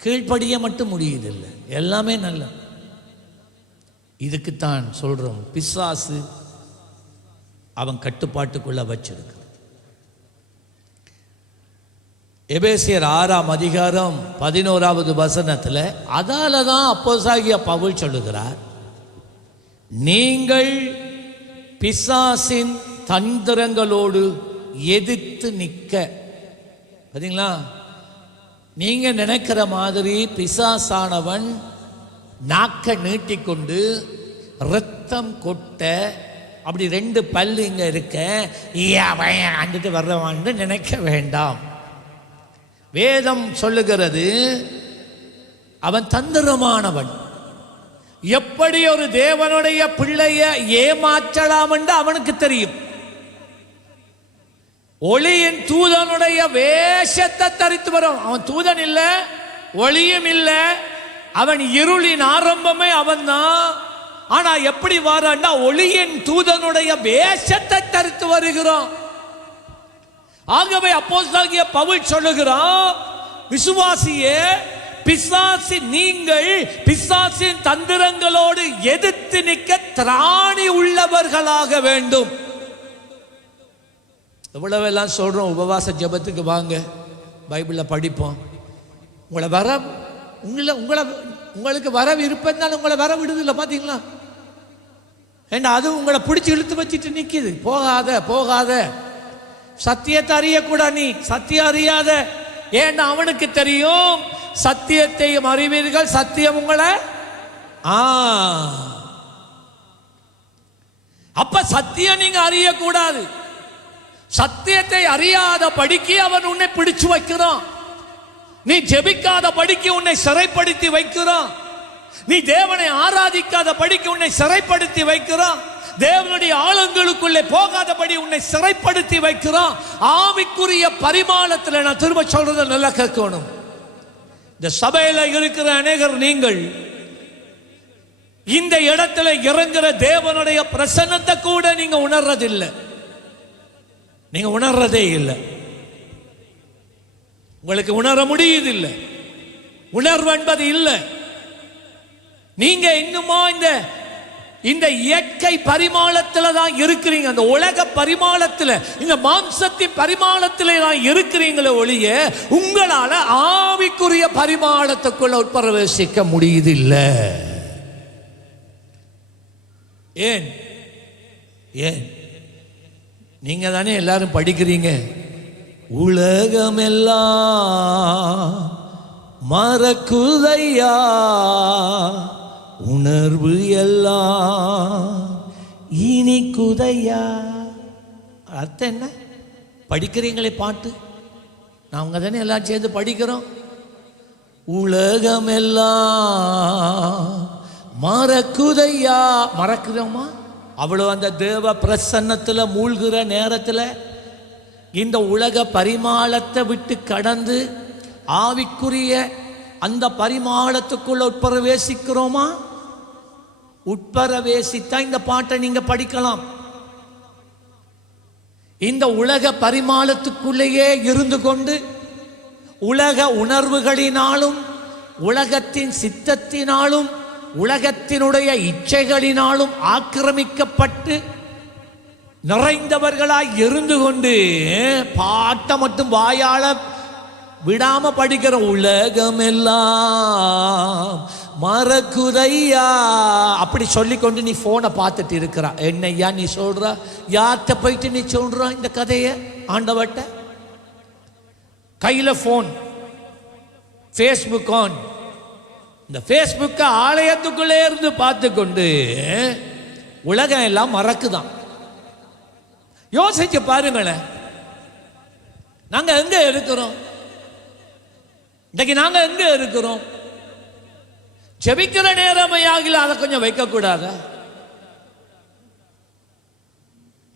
கீழ்ப்படிய மட்டும் முடியுதில்லை. எல்லாமே நல்ல. இதுக்குத்தான் சொல்றோம், பிசாசு அவன் கட்டுப்பாட்டுக்குள்ள வச்சிருக்கு. எபேசியர் 6ஆம் அதிகாரம் 11வது வசனத்தில் அதால தான் அப்போஸ்தலனாகிய பவுல் சொல்லுகிறார், நீங்கள் பிசாசின் தந்திரங்களோடு எதிர்த்து நிற்க. பார்த்தீங்களா? நீங்க நினைக்கிற மாதிரி பிசாசானவன் நாக்க நீட்டிக்கொண்டு ரத்தம் கொட்ட அப்படி 2 பல்லு இங்க இருக்க அண்டுட்டு வர்றவான்னு நினைக்க வேண்டாம். வேதம் சொல்லுகிறது அவன் தந்திரமானவன். எப்படி ஒரு தேவனுடைய பிள்ளைய ஏமாற்றலாம் என்று அவனுக்கு தெரியும். ஒளியின் தூதனுடைய வேஷத்தை தரித்து வரும். அவன் தூதன் இல்ல, ஒளியும் இல்ல, அவன் இருளின் ஆரம்பமே அவன் தான். ஆனா எப்படி வரான்னா ஒளியின் தூதனுடைய வேஷத்தை தரித்து வருகிறான். ஆகவே அப்போஸ்தலனாகிய பவுல் சொல்லுகிறான், விசுவாசியே, பிசாசி நீங்கள் பிசாசின் தந்திரங்களோடு எதிர்த்து நிற்க திராணி உள்ளவர்களாக வேண்டும். எவ்வளவெல்லாம் சொல்றோம், உபவாச ஜெபத்துக்கு வாங்க, பைபிளில் படிப்போம். உங்களை வர உங்களுக்கு வரவு இருப்பதுனால உங்களை வர விடுதில்லை. பார்த்தீங்களா? ஏன்னா அது உங்களை பிடிச்சி இழுத்து வச்சுட்டு நிற்கிது. போகாத போகாத, சத்தியத்தை அறியக்கூடா, நீ சத்தியம் அறியாத. ஏன்னா அவனுக்கு தெரியும் சத்தியத்தையும் அறிவீர்கள், சத்தியம் உங்களை. அப்ப சத்தியம் நீங்க அறியக்கூடாது. சத்தியத்தை அறியாத படிக்கு அவன் உன்னை பிடிச்சு வைக்கிறான். நீ ஜெபிக்காத படிக்கு உன்னை சிறைப்படுத்தி வைக்கிறான். நீ தேவனை ஆராதிக்காத படிக்கு உன்னை சிறைப்படுத்தி வைக்கிறான். தேவனுடைய ஆழங்களுக்குள்ளே போகாதபடி உன்னை சிறைப்படுத்தி வைக்கிறான். ஆவிக்குரிய பரிமாணத்தில் நான் திரும்ப சொல்றதை நல்லா கேட்கணும். இந்த சபையில இருக்கிற அநேகர் நீங்கள் இந்த இடத்துல இறங்குற தேவனுடைய பிரசன்னத்தை கூட நீங்க உணர்றதில்லை. நீங்க உணர்றதே இல்லை. உங்களுக்கு உணர முடியுதில்லை. உணர்வு என்பது இல்லை. நீங்க இன்னுமா இந்த இயற்கை பரிமாணத்துல தான் இருக்கிறீங்க. அந்த உலக பரிமாணத்துல, இந்த மாம்சத்தின் பரிமாணத்துல தான் இருக்கிறீங்களே ஒழிய உங்களால ஆவிக்குரிய பரிமாணத்துக்குள்ள உட்பிரவேசிக்க முடியுதில்லை. ஏன்? நீங்க தானே எல்லாரும் படிக்கிறீங்க, உலகமெல்லாம் மறக்குதையா, உணர்வு எல்லாம் இனிக்குதையா. அர்த்தம் என்ன? படிக்கிறீங்களே பாட்டு, நாங்க தானே எல்லாம் சேர்ந்து படிக்கிறோம். உலகமெல்லாம் மறக்குதையா. மறக்குதோமா? அவ்வளோ அந்த தேவ பிரசன்னத்தில் மூழ்கிற நேரத்தில் இந்த உலக பரிமாணத்தை விட்டு கடந்து ஆவிக்குரிய அந்த பரிமாணத்துக்குள்ள உட்பிரவேசிக்கிறோமா? உட்பிரவேசித்தா இந்த பாட்டை நீங்க படிக்கலாம். இந்த உலக பரிமாணத்துக்குள்ளேயே இருந்து கொண்டு உலக உணர்வுகளினாலும் உலகத்தின் சித்தத்தினாலும் உலகத்தினுடைய இச்சைகளினாலும் ஆக்கிரமிக்கப்பட்டு நிறைந்தவர்களாய் இருந்து கொண்டு பாட்டை மட்டும் வாயால விடாம படிக்கிற உலகம் எல்லாம் மறக்குதையா அப்படி சொல்லிக்கொண்டு நீ போனை பார்த்துட்டு இருக்கிறா. என்னையா நீ சொல்ற? யார்கிட்ட போயிட்டு நீ சொல்ற இந்த கதையை? ஆண்டவட்ட கையில போன், ஃபேஸ்புக் ஆன். இந்த ஃபேஸ்புக்க ஆலயத்துக்குள்ளே இருந்து பார்த்து கொண்டு உலகம் எல்லாம் மறக்குதான். யோசிச்சு பாருங்களேன், நாங்க எங்க இருக்கிறோம்? இன்னைக்கு நாங்க எங்க இருக்கிறோம்? ஜெபிக்கிற நேரமையாகல அதை கொஞ்சம் வைக்க கூடாத?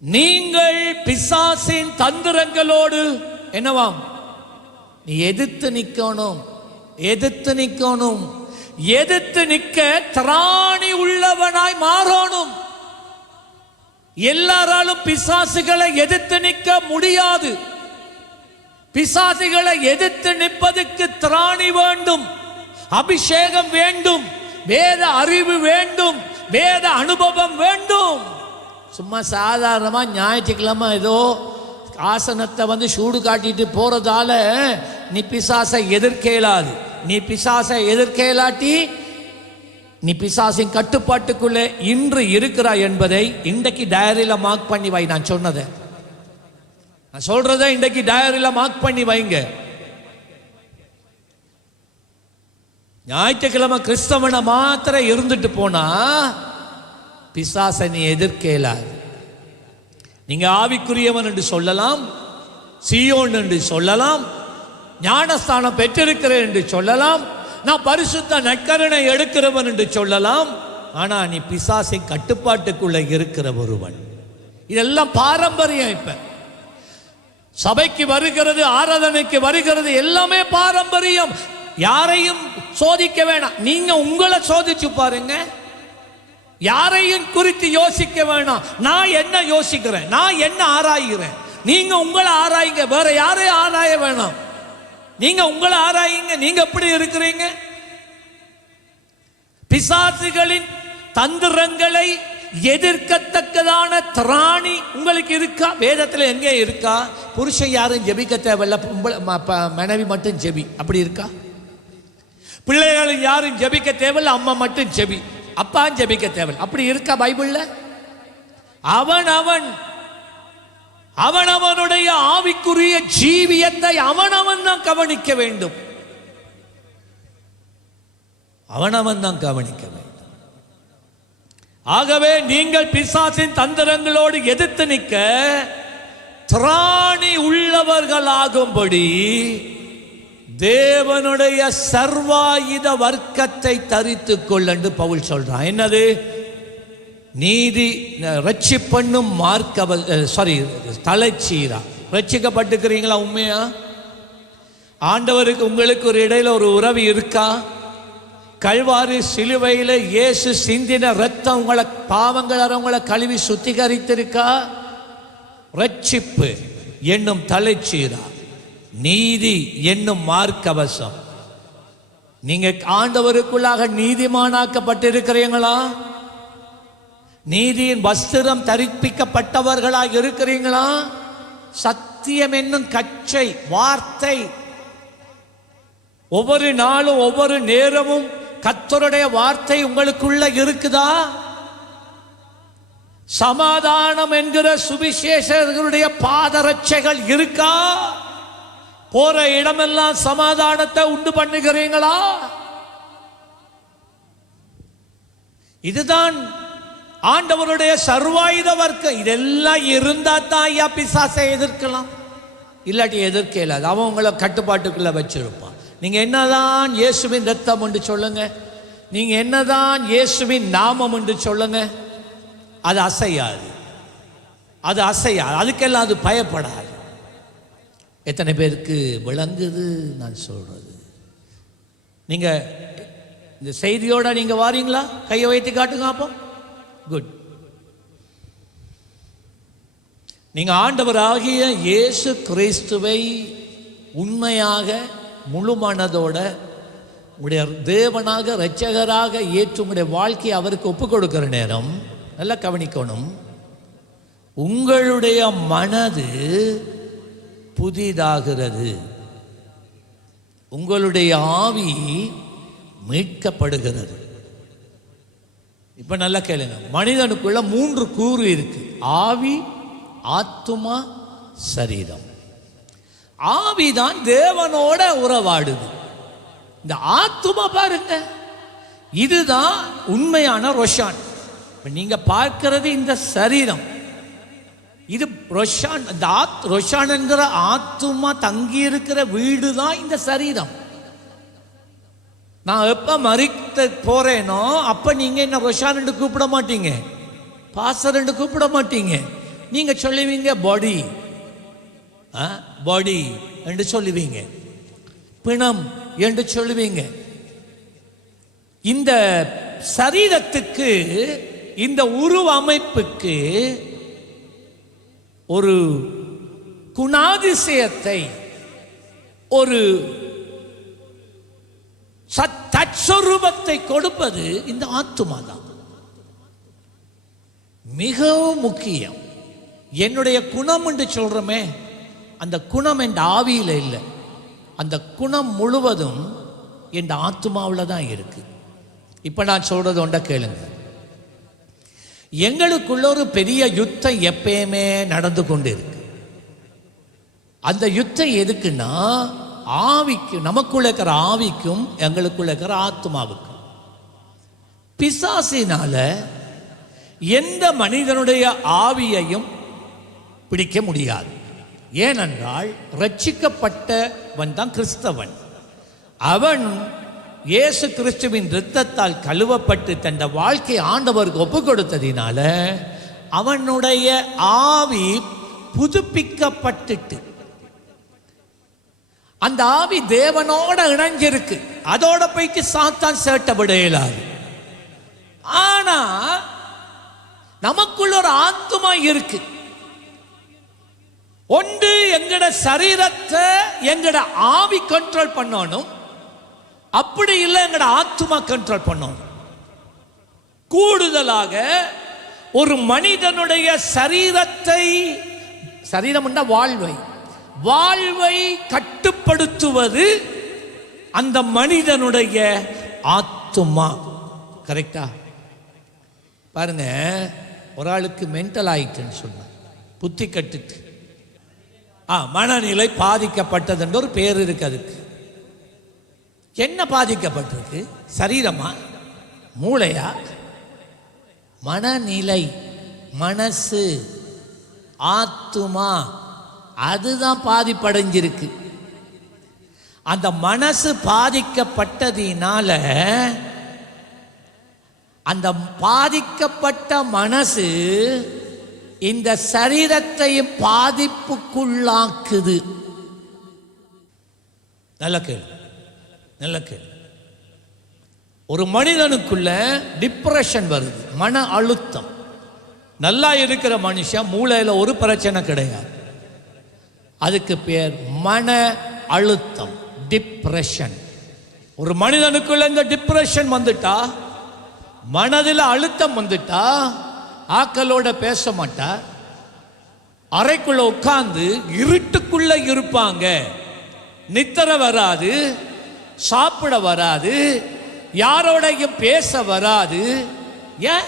நீங்கள் பிசாசின் தந்திரங்களோடு என்னவாம்? நீ எதிர்த்து நிக்கணும், எதிர்த்து நிக்கணும். எதிர்த்து நிக்க திராணி உள்ளவனாய் மாறணும். எல்லாராலும் பிசாசுகளை எதிர்த்து நிற்க முடியாது. பிசாசுகளை எதிர்த்து நிற்பதற்கு திராணி வேண்டும், அபிஷேகம் வேண்டும், வேத அறிவு வேண்டும், வேத அனுபவம் வேண்டும். சும்மா சாதாரணமா ஞாயிற்றுக்கிழமை ஏதோ ஆசனத்தை சூடு காட்டிட்டு போறதால நீ பிசாசை எதிர்க்கேலாது. நீ பிசாசை எதிர்க்கேலாட்டி நீ பிசாசின் கட்டுப்பாட்டுக்குள்ளே இன்று இருக்கிறாய் என்பதை இன்றைக்கு டயரியில மார்க் பண்ணி வை. நான் சொன்னதை, நான் சொல்றதை இன்றைக்கு டயரியில மார்க் பண்ணி வைங்க. ஞாயிற்றுக்கிழமை கிறிஸ்தவனை மாத்திரம் இருந்துட்டு போனா பிசாசை நீ எதிர்க்கேலாது. நீங்க ஆவிக்குரியவன் என்று சொல்லலாம், சீயோன் என்று சொல்லலாம், ஞானஸ்தானம் பெற்றிருக்கிறேன் என்று சொல்லலாம், நான் பரிசுத்த நற்கருணை எடுக்கிறவன் என்று சொல்லலாம். ஆனா நீ பிசாசின் கட்டுப்பாட்டுக்குள்ள இருக்கிற ஒருவன். இதெல்லாம் பாரம்பரியம். இப்ப சபைக்கு வருகிறது, ஆராதனைக்கு வருகிறது, எல்லாமே பாரம்பரியம். யாரையும் சோதிக்க வேணாம். நீங்க உங்களை சோதிச்சு பாருங்க. யாரையும் குறித்து யோசிக்க வேணாம். நான் என்ன யோசிக்கிறேன், நான் என்ன ஆராய்கிறேன். நீங்க உங்களை ஆராயுங்க, வேற யாரையும் ஆராய வேணாம். நீங்க உங்களை ஆராயுங்க, நீங்க எப்படி இருக்கிறீங்க. பிசாசுகளின் தந்திரங்களை எதிர்க்கத்தக்கதான திராணி உங்களுக்கு இருக்கா? வேதத்தில் எங்கே இருக்கா? புருஷன் யாரும் ஜெபிக்க தேவையில்ல, மனைவி மட்டும் ஜெபி, அப்படி இருக்கா? பிள்ளைகள் யாரும் ஜெபிக்க தேவையில்ல, அம்மா மட்டும் ஜெபி, அப்பா ஜெபிக்க தேவையில்லை, அப்படி இருக்கா பைபிள்ல? அவனவனுடைய ஆவிக்குரிய ஜீவியத்தை அவனவன் தான் கவனிக்க வேண்டும். அவனவன் தான் கவனிக்க வேண்டும். ஆகவே நீங்கள் பிசாசின் தந்திரங்களோடு எதிர்த்து நிற்க திராணி உள்ளவர்களாகும்படி தேவனுடைய சர்வாயுத வர்க்கத்தை தரித்துக் கொள் என்று பவுல் சொல்றான். என்னது? நீதி ரட்சிப்பண்ணும் தலைச்சீரா. ரட்சிக்கப்பட்டுக்கிறீங்களா? உண்மையா? ஆண்டவருக்கு உங்களுக்கு ஒரு இடையில ஒரு உறவு இருக்கா? கல்வாரி சிலுவையில் இயேசு சிந்தின ரத்தம் உங்களை பாவங்கள் உங்களை கழுவி சுத்திகரித்திருக்கா? ரட்சிப்பு என்னும் தலைச்சீரா, நீதி என்னும் மார்க்கவசம். நீங்க ஆண்டவருக்குள்ளாக நீதிமானாக்கப்பட்டிருக்கிறீங்களா? நீதியின் வஸ்திரம் தரிப்பிக்கப்பட்டவர்களாக இருக்கிறீங்களா? சத்தியம் என்னும் கச்சை வார்த்தை ஒவ்வொரு நாளும் ஒவ்வொரு நேரமும் கர்த்தருடைய வார்த்தை உங்களுக்குள்ள இருக்குதா? சமாதானம் என்கிற சுவிசேஷர்களுடைய பாதரட்சைகள் இருக்கா? போற இடமெல்லாம் சமாதானத்தை உண்டு பண்ணுகிறீங்களா? இதுதான் ஆண்டவருடைய சர்வாயுத வர்க்கம். இதெல்லாம் இருந்தா தான் ஐயா பிசாசை எதிர்க்கலாம், இல்லாட்டி எதிர்க்க இல்லாது. அவன் உங்களை கட்டுப்பாட்டுக்குள்ள வச்சிருப்பான். நீங்க என்னதான் இயேசுவின் ரத்தம் என்று சொல்லுங்க, நீங்க என்னதான் இயேசுவின் நாமம் என்று சொல்லுங்க, அது அசையாது, அது அசையாது, அதுக்கெல்லாம் அது பயப்படாது. எத்தனை பேருக்கு விளங்குது நான் சொல்றது? நீங்க இந்த செய்தியோட நீங்க வாரீங்களா? கையை வைத்து காட்டுங்க அப்போ. குட். நீங்க ஆண்டவராகிய இயேசு கிறிஸ்துவை உண்மையாக முழு மனதோட உங்களுடைய தேவனாக இரட்சகராக ஏற்று உங்களுடைய வாழ்க்கையை அவருக்கு ஒப்புக் கொடுக்கிற நேரம் நல்லா கவனிக்கணும். உங்களுடைய மனது புதிதாகிறது, உங்களுடைய ஆவி மீட்கப்படுகிறது. இப்ப நல்லா கேளுங்க. மனிதனுக்குள்ள 3 கூறு இருக்கு: ஆவி, ஆத்துமா, சரீரம். ஆவிதான் தேவனோட உறவாடுது. இந்த ஆத்துமா பாருங்க, இதுதான் உண்மையான ரொஷான். நீங்க பார்க்கிறது இந்த சரீரம், இது ரொஷான். இந்த ரொஷான் என்கிற ஆத்துமா தங்கி இருக்கிற வீடு தான் இந்த சரீரம். நான் எப்ப மறிக்க போறேனோ அப்ப நீங்க என்ன ரொஷான் என்று கூப்பிட மாட்டீங்க, பாஸ்டர் என்று கூப்பிட மாட்டீங்க. நீங்க சொல்லுவீங்க பாடி, பாடி என்று சொல்லுவீங்க, பிணம் என்று சொல்லுவீங்க. இந்த சரீரத்துக்கு, இந்த உருவ அமைப்புக்கு ஒரு குணாதிசயத்தை, ஒரு தற்சொரூபத்தை கொடுப்பது இந்த ஆத்துமா தான். மிகவும் முக்கியம். என்னுடைய குணம் என்று சொல்றோமே, அந்த குணம் என்ற ஆவியில இல்லை, அந்த குணம் முழுவதும் என் ஆத்துமாவில் தான் இருக்கு. இப்போ நான் சொல்றது ஒன்றை கேளுங்க. எங்களுக்குள்ள ஒரு பெரிய யுத்தம் எப்பயுமே நடந்து கொண்டு இருக்கு. அந்த யுத்தம் எதுக்குன்னா ஆவிக்கு, நமக்குள்ள இருக்கிற ஆவிக்கும் எங்களுக்குள்ள இருக்கிற ஆத்மாவுக்கும். பிசாசினால எந்த மனிதனுடைய ஆவியையும் பிடிக்க முடியாது. ஏனென்றால் ரட்சிக்கப்பட்டவன் தான் கிறிஸ்தவன். அவன் இயேசு கிறிஸ்துவின் இரத்தத்தால் கழுவப்பட்டு தன் வாழ்க்கை ஆண்டவருக்கு ஒப்பு கொடுத்ததினால அவனுடைய ஆவி புதுப்பிக்கப்பட்டுட்டு, அந்த ஆவி தேவனோட இணைஞ்சிருக்கு. அதோட போயிட்டு சாத்தான் சேட்டை விட இயலாது. ஆனா நமக்குள்ள ஒரு ஆத்துமா இருக்கு. ஒன்று எங்கட சரீரத்தை எங்கட ஆவி கண்ட்ரோல் பண்ணணும், அப்படி இல்லை எங்கட ஆத்துமா கண்ட்ரோல் பண்ணணும். கூடுதலாக ஒரு மனிதனுடைய சரீரத்தை, சரீரம் வாழ்வை கட்டுப்படுத்துவது அந்த மனிதனுடைய ஆத்துமா. கரெக்டா? பாருங்க, ஒரு ஆளுக்கு மென்டல் ஆயிட்டுன்னு சொன்ன, புத்தி கட்டுட்டு, மனநிலை பாதிக்கப்பட்டது என்ற ஒரு பேர் இருக்கு. அதுக்கு என்ன பாதிக்கப்பட்டிருக்கு? சரீரமா, மூளையா? மனநிலை, மனசு, ஆத்துமா, அதுதான் பாதிப்படைஞ்சிருக்கு. அந்த மனசு பாதிக்கப்பட்டதினால அந்த பாதிக்கப்பட்ட மனசு இந்த சரீரத்தையும் பாதிப்புக்குள்ளாக்குது. நல்ல கேள்வி. ஒரு மனிதனுக்குள்ள டிப்ரெஷன் வருது, மன அழுத்தம். நல்லா இருக்கிற மனுஷன் மூளையில ஒரு பிரச்சனை கிடையாது. அதுக்கு பேர் மன அழுத்தம், டிப்ரெஷன். ஒரு மனிதனுக்குள்ள இந்த டிப்ரெஷன் வந்துட்டா, மனதில் அழுத்தம் வந்துட்டா, ஆக்களோட பேச மாட்டார், அறைக்குள்ள உட்கார்ந்து இருட்டுக்குள்ள இருப்பாங்க, நித்திர வராது, சாப்பிட வராது, யாரோடையும் பேச வராது. ஏன்?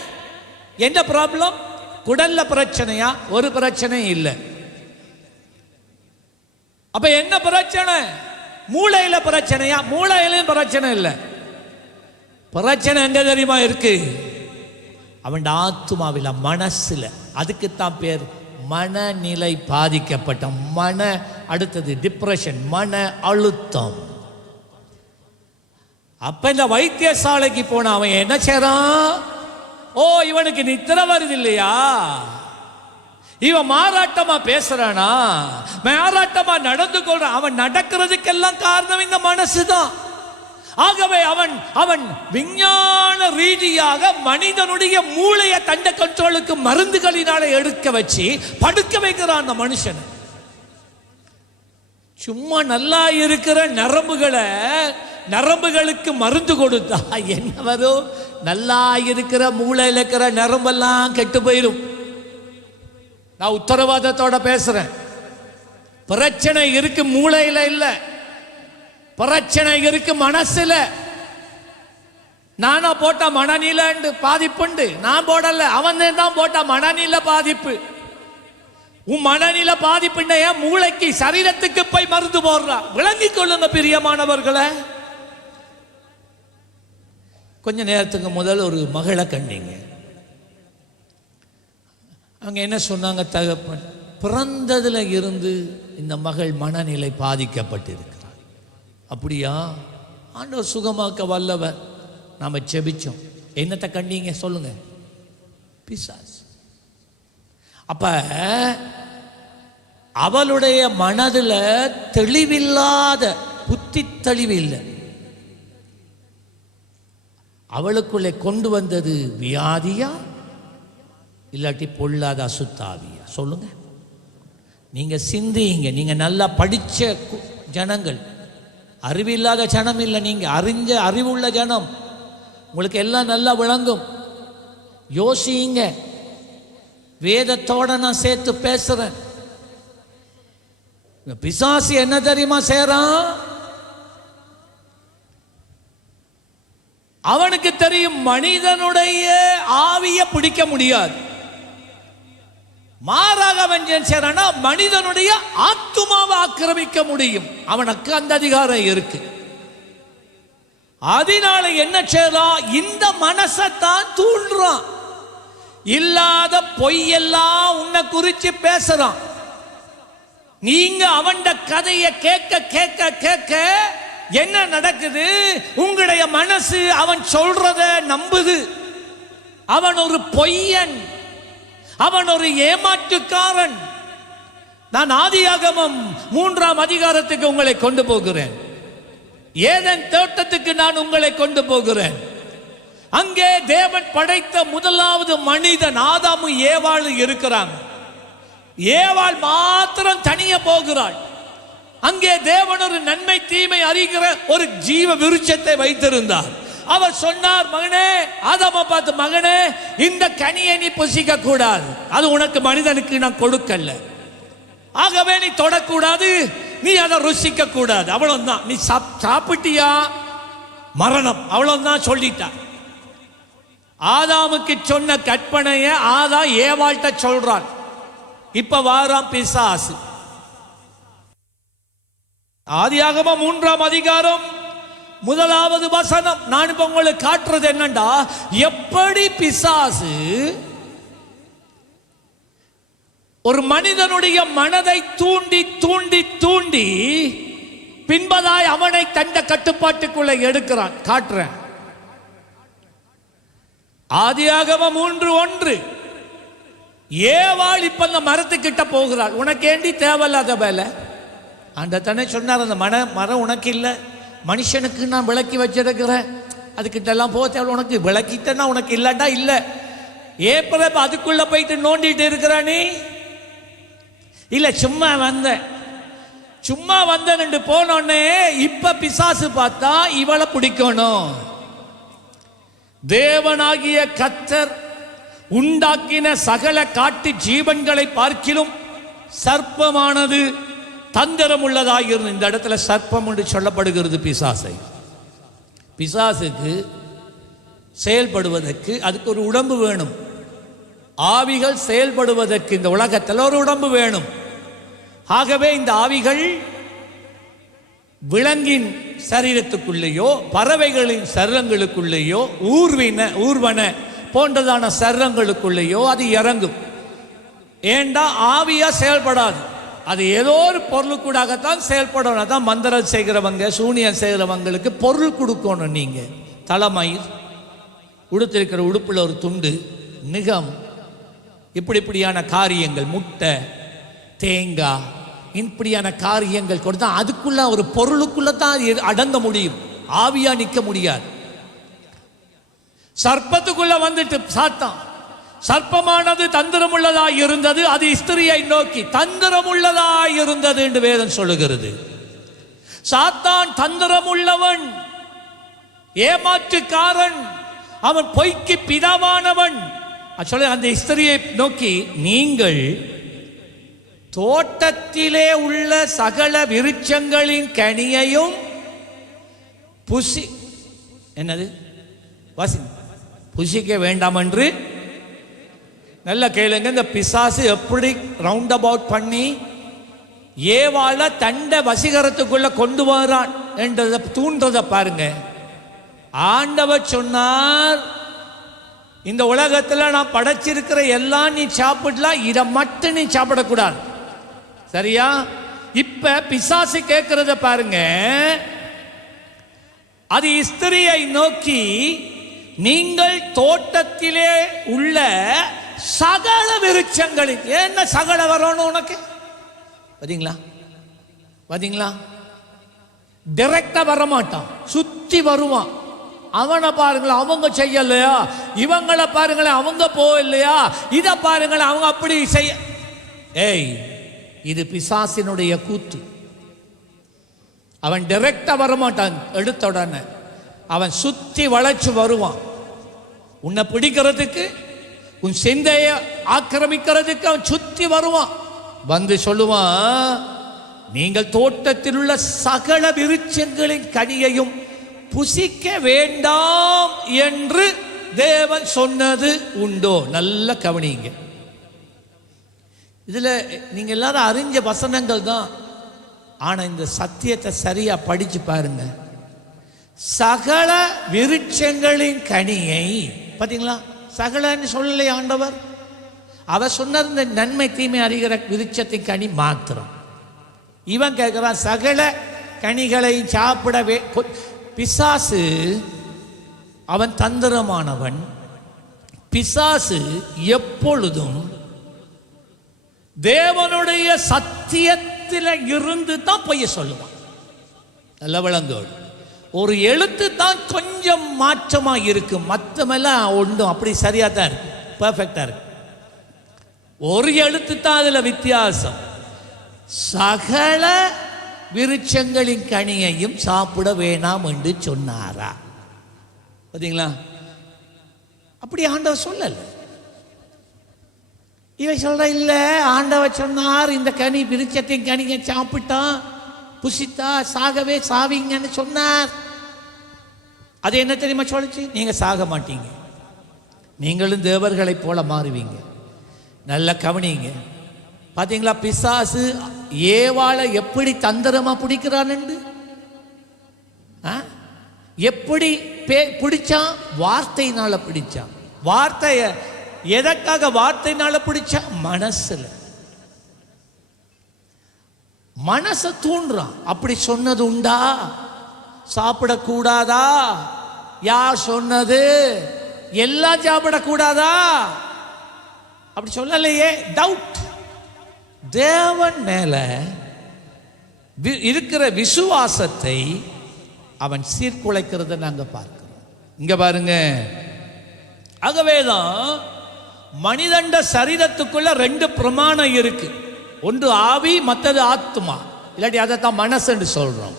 என்ன ப்ராப்ளம்? குடல்ல பிரச்சனையா? ஒரு பிரச்சனை இல்லை. அப்ப என்ன பிரச்சனை? மூளையில பிரச்சனையா? மூளையிலும் பிரச்சனை இல்லை. பிரச்சனை எங்க தெரியுமா இருக்கு? அவன் ஆத்துமாவில, மனசுல. அதுக்குத்தான் பேர் மனநிலை பாதிக்கப்பட்ட மன. அடுத்தது டிப்ரெஷன், மன அழுத்தம். அப்ப இந்த வைத்தியசாலைக்கு போன அவன் என்ன செய்றான்? ஓ, இவனுக்கு நித்திரை வருது இல்லையா, இவன் மாறாட்டமா பேசுறானா, மாறாட்டமா நடந்து கொள்றான். அவன் நடக்கிறதுக்கெல்லாம் காரணம் இந்த மனசுதான். ஆகவே அவன் விஞ்ஞான ரீதியாக மனிதனுடைய மூளையை தண்ட கண்ட்ரோலுக்கு மருந்துகளினால எடுக்க வச்சு படுக்க வைக்கிறான் அந்த மனுஷன். சும்மா நல்லா இருக்கிற நரம்புகளுக்கு மருந்து கொடுத்தா என்ன வரும்? நல்லா இருக்கிற மூளையில் இருக்கிற நரம்பெல்லாம் கெட்டு போயிடும். நான் உத்தரவாதத்தோட பேசுறேன். பிரச்சனை இருக்கு மூளையில இல்ல, பிரச்சனை இருக்கு மனசுல. நானா போட்டா மனநிலை பாதிப்புண்டு, நான் போடல, அவன் தான் போட்டா மனநிலை பாதிப்பு. உன் மனநிலை பாதிப்புண்ட ஏன் மூளைக்கு, சரீரத்துக்கு போய் மருந்து போடுறா? விளங்கிக் கொள்ளுங்க பிரியமானவர்களை. கொஞ்ச நேரத்துக்கு முதல் ஒரு மகளை கண்டீங்க. அவங்க என்ன சொன்னாங்க? தகப்பன் பிறந்ததுல இருந்து இந்த மகள் மனநிலை பாதிக்கப்பட்டிருக்கிறார். அப்படியா? ஆண்டவர் சுகமாக்க வல்லவர். நாம செபிச்சோம். என்னத்தை கண்டீங்க சொல்லுங்க? பிசாசு. அப்ப அவளுடைய மனதுல தெளிவில்லாத, புத்தி தெளிவு இல்லை. அவளுக்குள்ளே கொண்டு வந்தது வியாதியா இல்லாட்டி பொல்லாத அசுத்தாவியா? சொல்லுங்க. நீங்க சிந்திங்க. நீங்க நல்லா படிச்ச ஜனங்கள், அறிவில்லாத ஜனம் இல்லை. நீங்க அறிவுள்ள ஜனம். உங்களுக்கு எல்லாம் நல்லா விளங்கும். யோசிங்க. வேதத்தோட நான் சேர்த்து பேசுறேன். பிசாசு என்ன தெரியுமா செய்றான்? அவனுக்கு தெரியும் மனிதனுடைய ஆவியை பிடிக்க முடியாது. மாறாக அவன் செய்றானா மனிதனுடைய ஆத்துமாவை ஆக்கிரமிக்க முடியும். அவனுக்கு அந்த அதிகாரம் இருக்கு. அதனால என்ன செய்யறான்? இந்த மனசத்தான் தூண்டுறான். இல்லாத பொய்யெல்லாம் உன்னை குறிச்சு பேசுறான். நீங்க அவன் கதையை கேட்க கேட்க கேட்க என்ன நடக்குது? உங்களுடைய மனசு அவன் சொல்றத நம்புது. அவன் ஒரு பொய்யன், அவன் ஒரு ஏமாற்றுக்காரன். நான் ஆதியாகமம் 3ஆம் அதிகாரத்துக்கு உங்களை கொண்டு போகிறேன். ஏதேன் தோட்டத்துக்கு நான் உங்களை கொண்டு போகிறேன். அங்கே தேவன் படைத்த முதலாவது மனிதன் ஆதாமு ஏவாள் இருக்கிறாங்க. ஏவாள் மாத்திரம் தனியே போகிறாள். அங்கே தேவன் ஒரு நன்மை தீமை அறிகிற ஒரு ஜீவ விருட்சத்தை வைத்திருந்தார். அவர் சொன்னார், மகனே, ஆதாமை பார்த்து, மகனே, இந்த கனியை நீ புசிக்க கூடாது, அது உனக்கு மனிதனுக்கு நான் கொடுக்கல, ஆகவே நீ தொடக்கூடாது, நீ அதை ருசிக்க கூடாது. அவ்வளவுதான். நீ சாப்பிட்டியா மரணம், அவ்வளவுதான் சொல்லிட்டார். ஆதாமுக்கு சொன்ன கற்பனைய ஆதா ஏவாள்கிட்ட சொல்றான். இப்ப வாராம் பிசாசு. ஆதியாகமம் 3ஆம் அதிகாரம் 1வது வசனம். நான் இப்ப உங்களுக்கு காட்டுறது என்னண்டா, எப்படி பிசாசு ஒரு மனிதனுடைய மனதை தூண்டி தூண்டி தூண்டி பின்பதாய் அவனை தண்ட கட்டுப்பாட்டுக்குள்ள எடுக்கிறான். காட்டுறேன். ஆதியாகமம் 3:1. ஏவாள் இப்ப அந்த மரத்துக்கிட்ட போகிறாள். உனக்கு ஏண்டி தேவையில்லாத வேலை? அந்த தானே சொன்னார், அந்த மரம் உனக்கு இல்லை, மனுஷனுக்கு நான் விளக்கி வச்சிருக்கிறேன், அதுக்கிட்ட எல்லாம் போக தேவை. உனக்கு விளக்கிட்டேன்னா உனக்கு இல்லடா இல்லை. ஏப்ப அதுக்குள்ள போயிட்டு நோண்டிட்டு இருக்கிறானே. இல்ல, சும்மா வந்தேன் போனோடனே இப்ப பிசாசு பார்த்தா இவளை பிடிக்கணும். தேவனாகிய கர்த்தர் உண்டாக்கின சகல காட்டு ஜீவன்களை பார்க்கிலும் சர்ப்பமானது தந்திரம் உள்ளதாக இருந்த. இந்த இடத்துல சர்ப்பம் என்று சொல்லப்படுகிறது பிசாசை. பிசாசுக்கு செயல்படுவதற்கு அதுக்கு ஒரு உடம்பு வேணும். ஆவிகள் செயல்படுவதற்கு இந்த உலகத்தில் ஒரு உடம்பு வேணும். ஆகவே இந்த ஆவிகள் விலங்கின் சரீரத்துக்குள்ளேயோ பறவைகளின் சரீரங்களுக்குள்ளேயோ ஊர்வன போன்றதான சரீரங்களுக்குள்ளேயோ அது இறங்கும். ஏண்டா ஆவியா செயல்படாது, அது ஏதோ ஒரு பொருளுக்கூடாகத்தான் செயல்படணும். அதான் மந்திரம் செய்கிறவங்க சூனியம் செய்கிறவங்களுக்கு பொருள் கொடுக்கணும். நீங்க தலைமயிர், உடுத்திருக்கிற உடுப்புல ஒரு துண்டு, நிகம், இப்படியான காரியங்கள், முட்டை, தேங்காய், இப்படியான காரியங்கள் கொடுத்தா அதுக்குள்ள ஒரு பொருளுக்குள்ள தான் அடங்க முடியும். ஆவியா நிற்க முடியாது. சர்ப்பத்துக்குள்ள வந்துட்டு சாத்தான், சர்ப்பமானது தந்திரமுள்ளதாய் இருந்தது, அது ஸ்திரியை நோக்கி தந்திரமுள்ளதாய் இருந்தது என்று வேதம் சொல்லுகிறது. சாத்தான் தந்திரமுள்ளவன், ஏமாற்றுக்காரன், அவன் பொய்க்கு பிதாவானவன். அந்த ஸ்திரியை நோக்கி, நீங்கள் தோட்டத்திலே உள்ள சகல விருட்சங்களின் கனியையும் புசிக்க வேண்டாம் என்று. நல்ல கேளுங்க, இந்த பிசாசு எப்படி ரவுண்ட் அபவுட் பண்ணி ஏவாள தண்ட வசீகரத்துக்குள்ள கொண்டு வரான் என்றதை தூண்டுறதை பாருங்க. ஆண்டவர் சொன்னார், இந்த உலகத்தில் நான் படைச்சிருக்கிற எல்லாம் நீ சாப்பிடலாம், இதை மட்டும் நீ சாப்பிடக்கூடாது. சரியா? இப்ப பிசாசு கேட்கிறத பாருங்க. அது ஸ்திரியை நோக்கி, நீங்கள் தோட்டத்திலே உள்ள சகல விருட்சங்களில். என்ன சகல வரணும் உனக்கு? பாத்தீங்களா? டைரக்டா வரமாட்டான், சுத்தி வருவான். அவனை பாருங்களேன், அவங்க செய்யலையா, இவங்களை பாருங்களேன், அவங்க போகலையா, இதை பாருங்களேன், அவங்க அப்படி செய்ய. ஏய், இது பிசாசினுடைய கூத்து. அவன் டைரக்டா வரமாட்டான், எடுத்த உடனே அவன் சுத்தி வளைச்சு வருவான். உன்னை பிடிக்கிறதுக்கு, உன் சிந்தையை ஆக்கிரமிக்கிறதுக்கு அவன் சுத்தி வருவான். வந்து சொல்லுவான், நீங்கள் தோட்டத்தில் உள்ள சகல விருட்சங்களின் கனியையும் புசிக்க வேண்டாம் என்று தேவன் சொன்னது உண்டோ? நல்ல கவனிங்க. இதுல நீங்க எல்லாரும் அறிஞ்ச வசனங்கள் தான். ஆனா இந்த சத்தியத்தை சரியா படிச்சு பாருங்க. சகல விருட்சங்களின் கனியை பாத்தீங்களா? சகலன்னு சொல்லலையே ஆண்டவர். அவர் சொன்ன இந்த நன்மை தீமை அறிகிற விருட்சத்தின் கனி மாத்திரம். இவன் கேட்கிறான் சகல கனிகளை சாப்பிடவே. பிசாசு அவன் தந்திரமானவன். பிசாசு எப்பொழுதும் தேவனுடைய சத்தியத்தில் இருந்து தான் பொய்ய சொல்லுவான். நல்ல விளங்கோடு. ஒரு எழுத்து தான் கொஞ்சம் மாற்றமா இருக்கு, மற்றமெல்லாம் ஒன்றும் அப்படி சரியா தான் இருக்கு, பெர்ஃபெக்டா இருக்கு. ஒரு எழுத்து தான் அதுல வித்தியாசம். சகல விருட்சங்களின் கனியையும் சாப்பிட வேணாம் என்று சொன்னாரா? பார்த்தீங்களா? அப்படி ஆண்டவர் சொல்லல. இவன் சொல்ற இல்ல, ஆண்டவர் சொன்னார் இந்த கனி விருட்சத்தின் கனியை சாப்பிட்டா புசித்தா சாகவே சாவீங்கன்னு சொன்னார். அது என்ன தெரியுமா சொல்லுச்சு? நீங்க சாக மாட்டீங்க, நீங்களும் தேவர்களை போல மாறுவீங்க. நல்ல கவனிங்க. பாத்தீங்களா? பிசாசு ஏவாளை எப்படி தந்திரமா பிடிக்கிறான்னு. எப்படி பிடிச்சான்? வார்த்தையினால பிடிச்சான். வார்த்தைய எதற்காக வார்த்தையினால பிடிச்சா? மனசுல மனசை தூண்டுறான். அப்படி சொன்னது உண்டா? சாப்பிடக்கூடாதா? யார் சொன்னது? எல்லாம் சாப்பிடக்கூடாதா? அப்படி சொல்லலையே. டவுட். தேவன் மேல இருக்கிற விசுவாசத்தை அவன் சீர்குலைக்கிறத நாங்க பார்க்கிறோம். இங்க பாருங்க. ஆகவேதான் மனிதண்ட சரீரத்துக்குள்ள ரெண்டு பிரமாணம் இருக்கு. ஒன்று ஆவி, மற்றது ஆத்மா. இல்லாட்டி அதைத்தான் மனசுன்னு சொல்றோம்.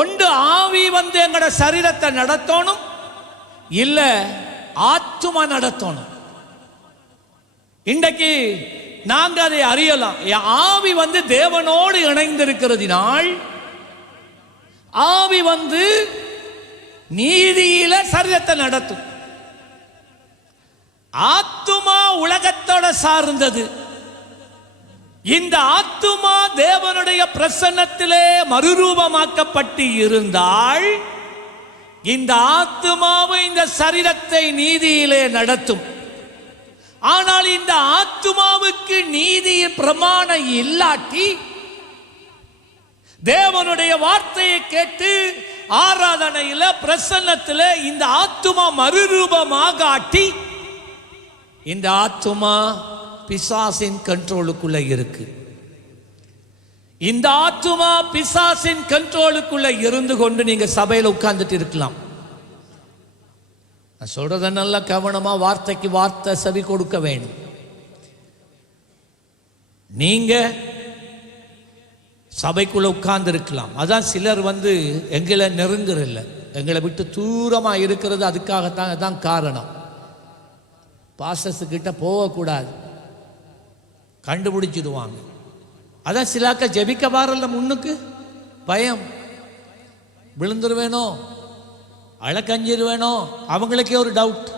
ஒன்று ஆவி எங்கட சரீரத்தை நடத்தணும், இல்ல ஆத்மா நடத்தணும். இன்றைக்கு நாங்க அதை அறியலாம். ஆவி தேவனோடு இணைந்திருக்கிறதினால் ஆவி நீதியில சரீரத்தை நடத்தும். ஆத்துமா உலகத்தோட சார்ந்தது. இந்த ஆத்துமா தேவனுடைய பிரசன்னத்திலே மறுரூபமாக்கப்பட்டு இருந்தால் இந்த ஆத்துமாவு இந்த சரீரத்தை நீதியிலே நடத்தும். ஆனால் இந்த ஆத்துமாவுக்கு நீதி பிரமாணம் இல்லாட்டி தேவனுடைய வார்த்தையை கேட்டு ஆராதனையில பிரசன்னத்தில் இந்த ஆத்துமா மறுரூபமாக ஆட்டி இந்த ஆத்துமா பிசாசின் கண்ட்ரோலுக்குள்ள இருக்கு. இந்த ஆத்துமா பிசாசின் கண்ட்ரோலுக்குள்ள இருந்து கொண்டு நீங்க சபையில் உட்கார்ந்துட்டு இருக்கலாம். நான் சொல்றத நல்ல கவனமா வார்த்தைக்கு வார்த்தை செவி கொடுக்க வேணும். நீங்க சபைக்குள்ள உட்கார்ந்து இருக்கலாம். அதான் சிலர் எங்களை நெருங்குறதில்ல, எங்களை விட்டு தூரமா இருக்கிறது. அதுக்காகத்தான் அதான் காரணம். பாஸ்டர்ஸ் கிட்ட போகக்கூடாது, கண்டுபிடிச்சிடுவாங்க. அதான் சிலாக்க ஜெபிக்க வரல, முன்னுக்கு பயம், விழுந்துருவேனோ, அழக்கஞ்சிருவேனோ. அவங்களுக்கே ஒரு டவுட்,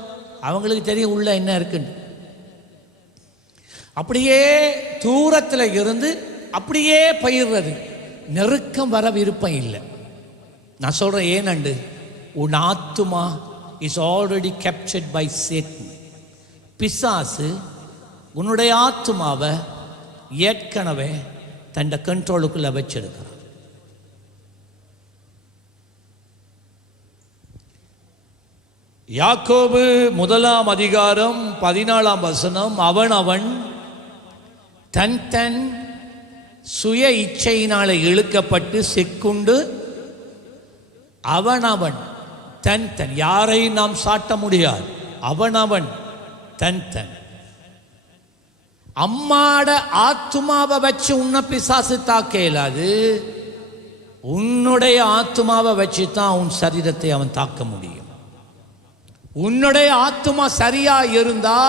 அவங்களுக்கு தெரியும் உள்ள என்ன இருக்குன்னு. அப்படியே தூரத்தில் இருந்து அப்படியே பயிர்றது. நெருக்கம் வர விருப்பம் இல்லை. நான் சொல்றேன் ஏனண்டு, உன் ஆத்துமா is already captured by Satan. பிசாசு உன்னுடைய ஆத்துமாவை ஏற்கனவே தன் கண்ட்ரோலுக்குள்ள வச்சிருக்கிறான். யாக்கோபு 1:14 அவன் தன் தன் சுய இச்சையினால இழுக்கப்பட்டு சிக்குண்டு அவன் தன் தன், யாரையும் நாம் சாட்ட முடியாது. அவன் தன் தன் அம்மாட ஆத்துமாவை வச்சு உன்னை பிசாசு தாக்க இயலாது. உன்னுடைய ஆத்துமாவை வச்சு தான் உன் சரீரத்தை அவன் தாக்க முடியும். உன்னுடைய ஆத்துமா சரியா இருந்தா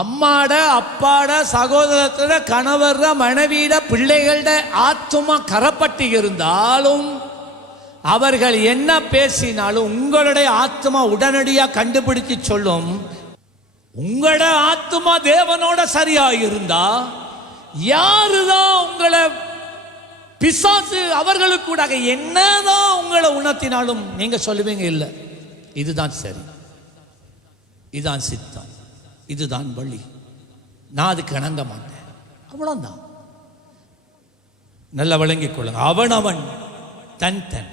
அம்மாட அப்பாட சகோதரத்தோட கணவர மனைவியிட பிள்ளைகளோட ஆத்துமா கரப்பட்டு இருந்தாலும் அவர்கள் என்ன பேசினாலும் உங்களுடைய ஆத்மா உடனடியாக கண்டுபிடிச்சு சொல்லும். உங்களோட ஆத்மா தேவனோட சரியா இருந்தா யாருதான் உங்களை பிசாசு அவர்களுக்கு கூட என்னதான் உங்களை உணர்த்தினாலும் நீங்க சொல்லுவீங்க, இல்லை இதுதான் சரி, இதுதான் சித்தம், இதுதான் வழி, நான் அதுக்கு இணங்க மாட்டேன். அவ்வளவுதான். நல்ல விளங்கிக் கொள்ளுங்க. அவனவன் தன் தன்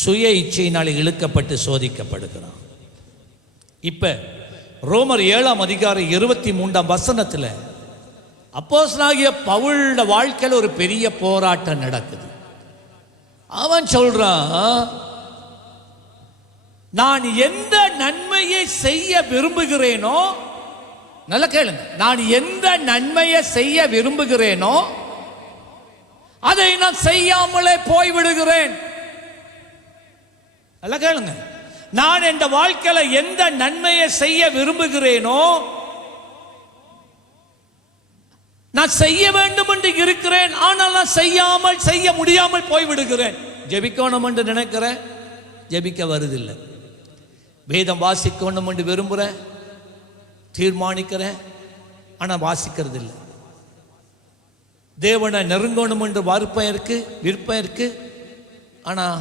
சுய இச்சையினால் இழுக்கப்பட்டு சோதிக்கப்படுகிறான். இப்ப ரோமர் 7ஆம் அதிகாரம் 23ஆம் வசனத்துல அப்போஸ்தலனாகிய பவுலோட வாழ்க்கையில் ஒரு பெரிய போராட்டம் நடக்குது. அவன் சொல்றான், நான் எந்த நன்மையை செய்ய விரும்புகிறேனோ, நல்ல கேளுங்க, நான் எந்த நன்மையை செய்ய விரும்புகிறேனோ அதை நான் செய்யாமலே போய்விடுகிறேன். நல்ல கேளுங்க, நான் என் வாழ்க்கையில எந்த நன்மையை செய்ய விரும்புகிறேனோ நான் செய்ய வேண்டும் என்று இருக்கிறேன், ஆனால் நான் செய்ய முடியாமல் போய்விடுகிறேன். ஜெபிக்கணும் என்று நினைக்கிறேன், ஜெபிக்க வருதில்லை. வேதம் வாசிக்கணும் என்று விரும்புகிறேன், தீர்மானிக்கிறேன், ஆனால் வாசிக்கிறது இல்லை. தேவனை நெருங்கணும் என்று விருப்பம் இருக்கு, ஆனால்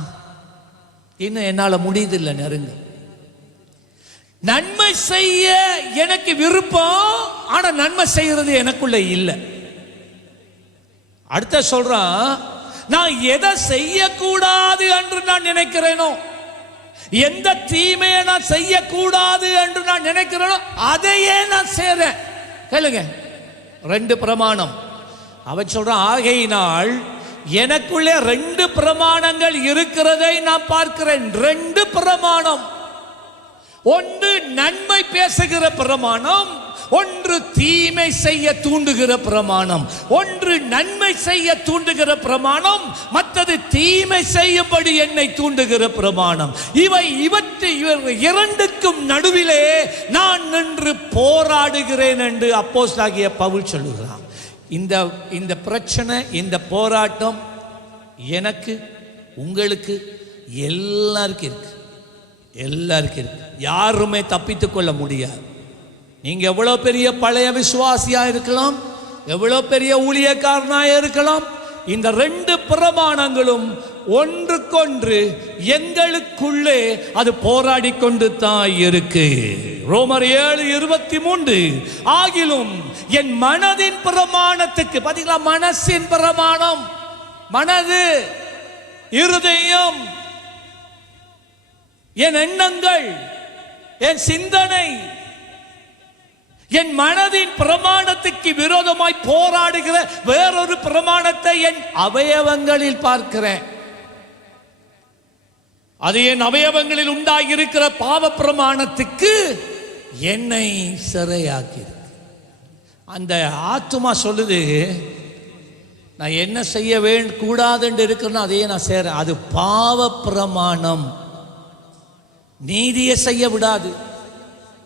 இன்னும் என்னால் முடியுதில்லை நெருங்க. நன்மை செய்ய எனக்கு விருப்பம், ஆனா நன்மை செய்யறது எனக்குள்ள இல்லை. அடுத்த சொல்றான், நான் எதை செய்யக்கூடாது என்று நான் நினைக்கிறேனோ, எந்த தீமையை நான் செய்யக்கூடாது என்று நான் நினைக்கிறேனோ அதையே நான் செய்றேன். கேளுங்க, 2 பிரமாணம். அவன் சொல்றான், ஆகையினால் எனக்குள்ளே 2 பிரமாணங்கள் இருக்கிறதை நான் பார்க்கிறேன். 2 பிரமாணம். ஒன்று நன்மை பேசுகிற பிரமாணம், ஒன்று தீமை செய்ய தூண்டுகிற பிரமாணம். ஒன்று நன்மை செய்ய தூண்டுகிற பிரமாணம், மற்றது தீமை செய்யும்படி என்னை தூண்டுகிற பிரமாணம். இவற்றை இரண்டுக்கும் நடுவிலே நான் நின்று போராடுகிறேன் என்று அப்போஸ்தலனாகிய பவுல் சொல்லுகிறான். இந்த பிரச்சனை, இந்த போராட்டம் எனக்கு, உங்களுக்கு, எல்லாருக்கும் இருக்கு. யாருமே தப்பித்துக் கொள்ள முடியாது. நீங்க எவ்வளவு பெரிய பழைய விசுவாசியா இருக்கலாம், எவ்வளவு பெரிய ஊழியக்காரனா இருக்கலாம், இந்த 2 பிரமாணங்களும் ஒன்றுக்கொன்று எங்களுக்குள்ளே அது போராடி கொண்டு தான் இருக்கு. ரோமர் 7:23, ஆகிலும் என் மனதின் பிரமாணத்துக்கு, பாத்தீங்களா, மனசின் பிரமாணம், மனது, இருதயம், என் எண்ணங்கள், என் சிந்தனை, என் மனதின் பிரமாணத்துக்கு விரோதமாய் போராடுகிற வேறொரு பிரமாணத்தை என் அவயவங்களில் பார்க்கிறேன். அது என் அவயவங்களில் உண்டாகியிருக்கிற பாவ பிரமாணத்துக்கு என்னை சிறையாக்கி. அந்த ஆத்துமா சொல்லுது, நான் என்ன செய்ய கூடாது என்று இருக்கிறேன்னா அதையே நான் செய்றேன். அது பாவ பிரமாணம். நீதியை செய்ய விடாது,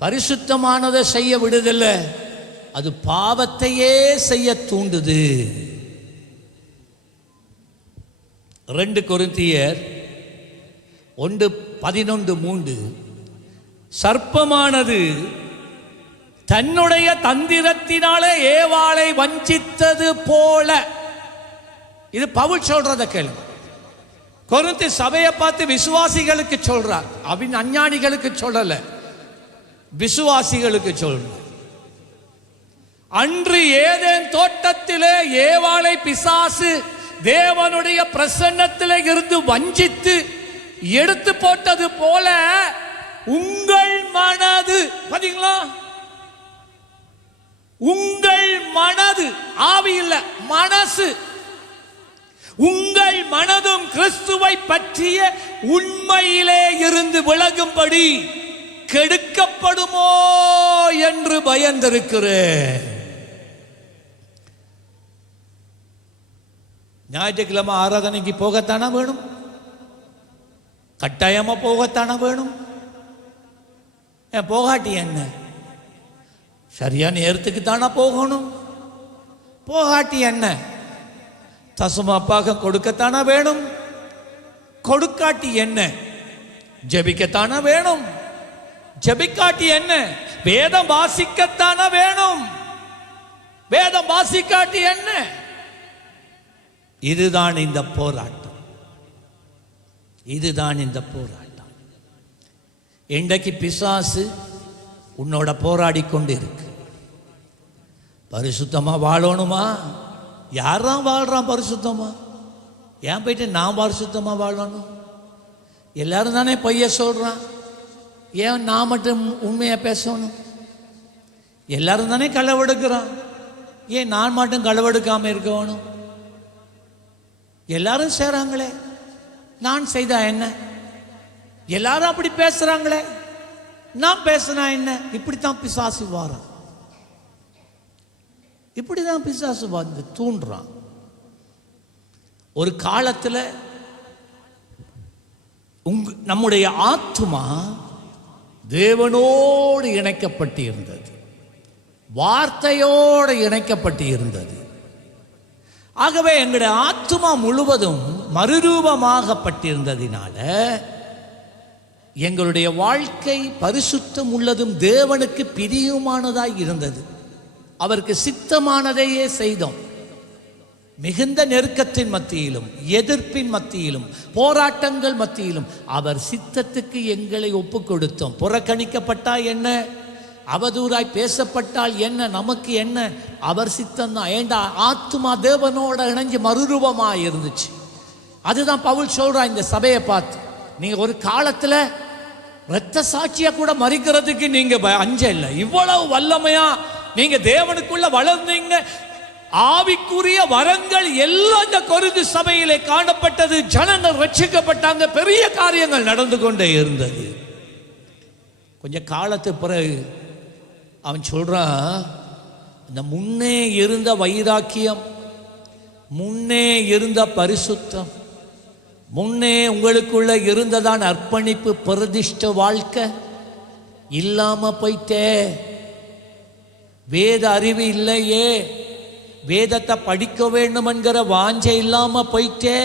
பரிசுத்தமானதை செய்ய விடுதில்லை, அது பாவத்தையே செய்ய தூண்டுது. 2 கொரிந்தியர் 1:11-3, சர்ப்பமானது தன்னுடைய தந்திரத்தினாலே ஏவாளை வஞ்சித்தது போல. இது பவுல் சொல்றத கேளுங்க. கொரிந்தி சபையை பார்த்து விசுவாசிகளுக்கு சொல்றார், அவன் அஞ்ஞானிகளுக்கு சொல்லல, விசுவாசிகளுக்கு சொல்றார். அன்று ஏதேன் தோட்டத்திலே ஏவாளை பிசாசு தேவனுடைய பிரசன்னத்திலே இருந்து வஞ்சித்து எடுத்து போட்டது போல உங்கள் மனது, பாத்தீங்களா, உங்கள் மனது, ஆவி இல்ல, மனசு, உங்கள் மனதும் கிறிஸ்துவை பற்றிய உண்மையிலே இருந்து விலகும்படி கெடுக்கப்படுமோ என்று பயந்திருக்கிறேன். ஞாயிற்றுக்கிழமை ஆராதனைக்கு போகத்தானா வேணும்? கட்டாயமா போகத்தானா வேணும்? போகாட்டி என்ன? சரியான நேரத்துக்கு தானா போகணும். போகாட்டி என்ன? தசமபாகம் கொடுக்கத்தானா வேணும். கொடுக்காட்டி என்ன? ஜெபிக்கத்தானா வேணும். ஜெபிக்காட்டி என்ன? வேதம் வாசிக்கத்தானா வேணும். வேதம் வாசிக்காட்டி என்ன? இதுதான் இந்த போராட்டம். இதுதான் இந்த போராட்டம். இன்றைக்கு பிசாசு உன்னோட போராடி கொண்டு இருக்கு. பரிசுத்தமா வாழணுமா? யாராம் வாழ்றான் பரிசுத்தமா? ஏன் போயிட்டு நான் பரிசுத்தமா வாழணும்? எல்லாரும் தானே பொய்ய சொல்றான். ஏன் நான் மட்டும் உண்மையா பேசணும்? எல்லாரும் தானே களவெடுக்கிறான். ஏன் நான் மட்டும் களவெடுக்காம இருக்கணும்? எல்லாரும் செய்றாங்களே, நான் செய்தா என்ன? எல்லாரும் அப்படி பேசுறாங்களே, நான் பேசினா என்ன? இப்படித்தான் பிசாசு வாரான். இப்படிதான் பிசாசு வந்து தூண்டுறான். ஒரு காலத்துல நம்முடைய ஆத்துமா தேவனோடு இணைக்கப்பட்டு இருந்தது, வார்த்தையோடு இணைக்கப்பட்டு இருந்தது. ஆகவே எங்களுடைய ஆத்துமா முழுவதும் மறுரூபமாகப்பட்டிருந்ததினால எங்களுடைய வாழ்க்கை பரிசுத்தம் உள்ளதும் தேவனுக்கு பிரியுமானதாய் இருந்தது. அவருக்கு சித்தமானதையே செய்தோம். மிகுந்த நெருக்கத்தின் மத்தியிலும், எதிர்ப்பின் மத்தியிலும், போராட்டங்கள் மத்தியிலும் அவர் சித்தத்துக்கு எங்களை ஒப்பு கொடுத்தோம். புறக்கணிக்கப்பட்டா என்ன, அவதூறாய் பேசப்பட்டால் என்ன, நமக்கு என்ன? அவர் சித்தம் தான். ஏண்டா ஆத்துமா தேவனோட இணைஞ்சு மறுரூபமாக இருந்துச்சு. அதுதான் பவுல் சொல்றா இந்த சபையை பார்த்து, நீங்க ஒரு காலத்துல இரத்த சாட்சியா கூட மறிக்கிறதுக்கு நீங்க அஞ்ச இல்லை. இவ்வளவு வல்லமையா நீங்க தேவனுக்குள்ள வளர்ந்தீங்க. ஆவிக்குரிய வரங்கள் எல்லாம் இந்த கொரிந்து சபையிலே காணப்பட்டது. ஜனங்கள் ரட்சிக்கப்பட்டாங்க. பெரிய காரியங்கள் நடந்து கொண்டே இருந்தது. கொஞ்ச காலத்துக்கு பிறகு அவன் சொல்றான், இந்த முன்னே இருந்த வைராக்கியம், முன்னே இருந்த பரிசுத்தம், முன்னே உங்களுக்குள்ள இருந்ததான் அர்ப்பணிப்பு, பிரதிஷ்ட வாழ்க்கை இல்லாம போயிட்டே. வேத அறிவு இல்லையே, வேதத்தை படிக்க வேண்டும் என்கிற வாஞ்சை இல்லாம போயிட்டே.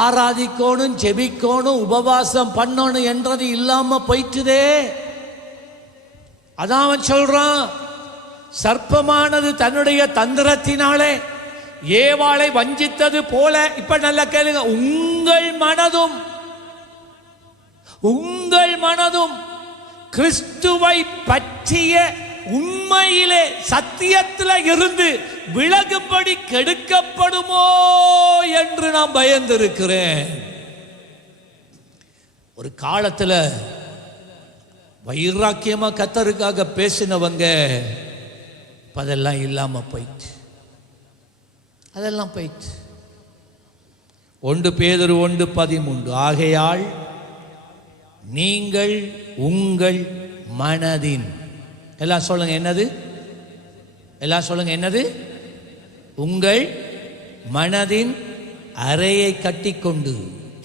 ஆராதிக்கணும், ஜெபிக்கணும், உபவாசம் பண்ணணும் என்றது இல்லாம போயிட்டுதே. அதான் அவன் சொல்றான், சர்ப்பமானது தன்னுடைய தந்திரத்தினாலே ஏவாளை வஞ்சித்தது போல. இப்ப நல்லா கேளுங்க, உங்கள் மனதும் கிறிஸ்துவை பற்றிய உண்மையிலே சத்தியத்தில் இருந்து விலகும்படி கெடுக்கப்படுமோ என்று நான் பயந்திருக்கிறேன். ஒரு காலத்துல வைராக்கியமா கர்த்தருக்காக பேசினவங்க அதெல்லாம் இல்லாம போயிட்டு, அதெல்லாம் போயிட்டு. 1 பேதுரு 1:13, ஆகையால் நீங்கள் உங்கள் மனதின், எல்லாம் சொல்லுங்க என்னது, எல்லாம் சொல்லுங்க என்னது, உங்கள் மனதின் அறையை கட்டிக்கொண்டு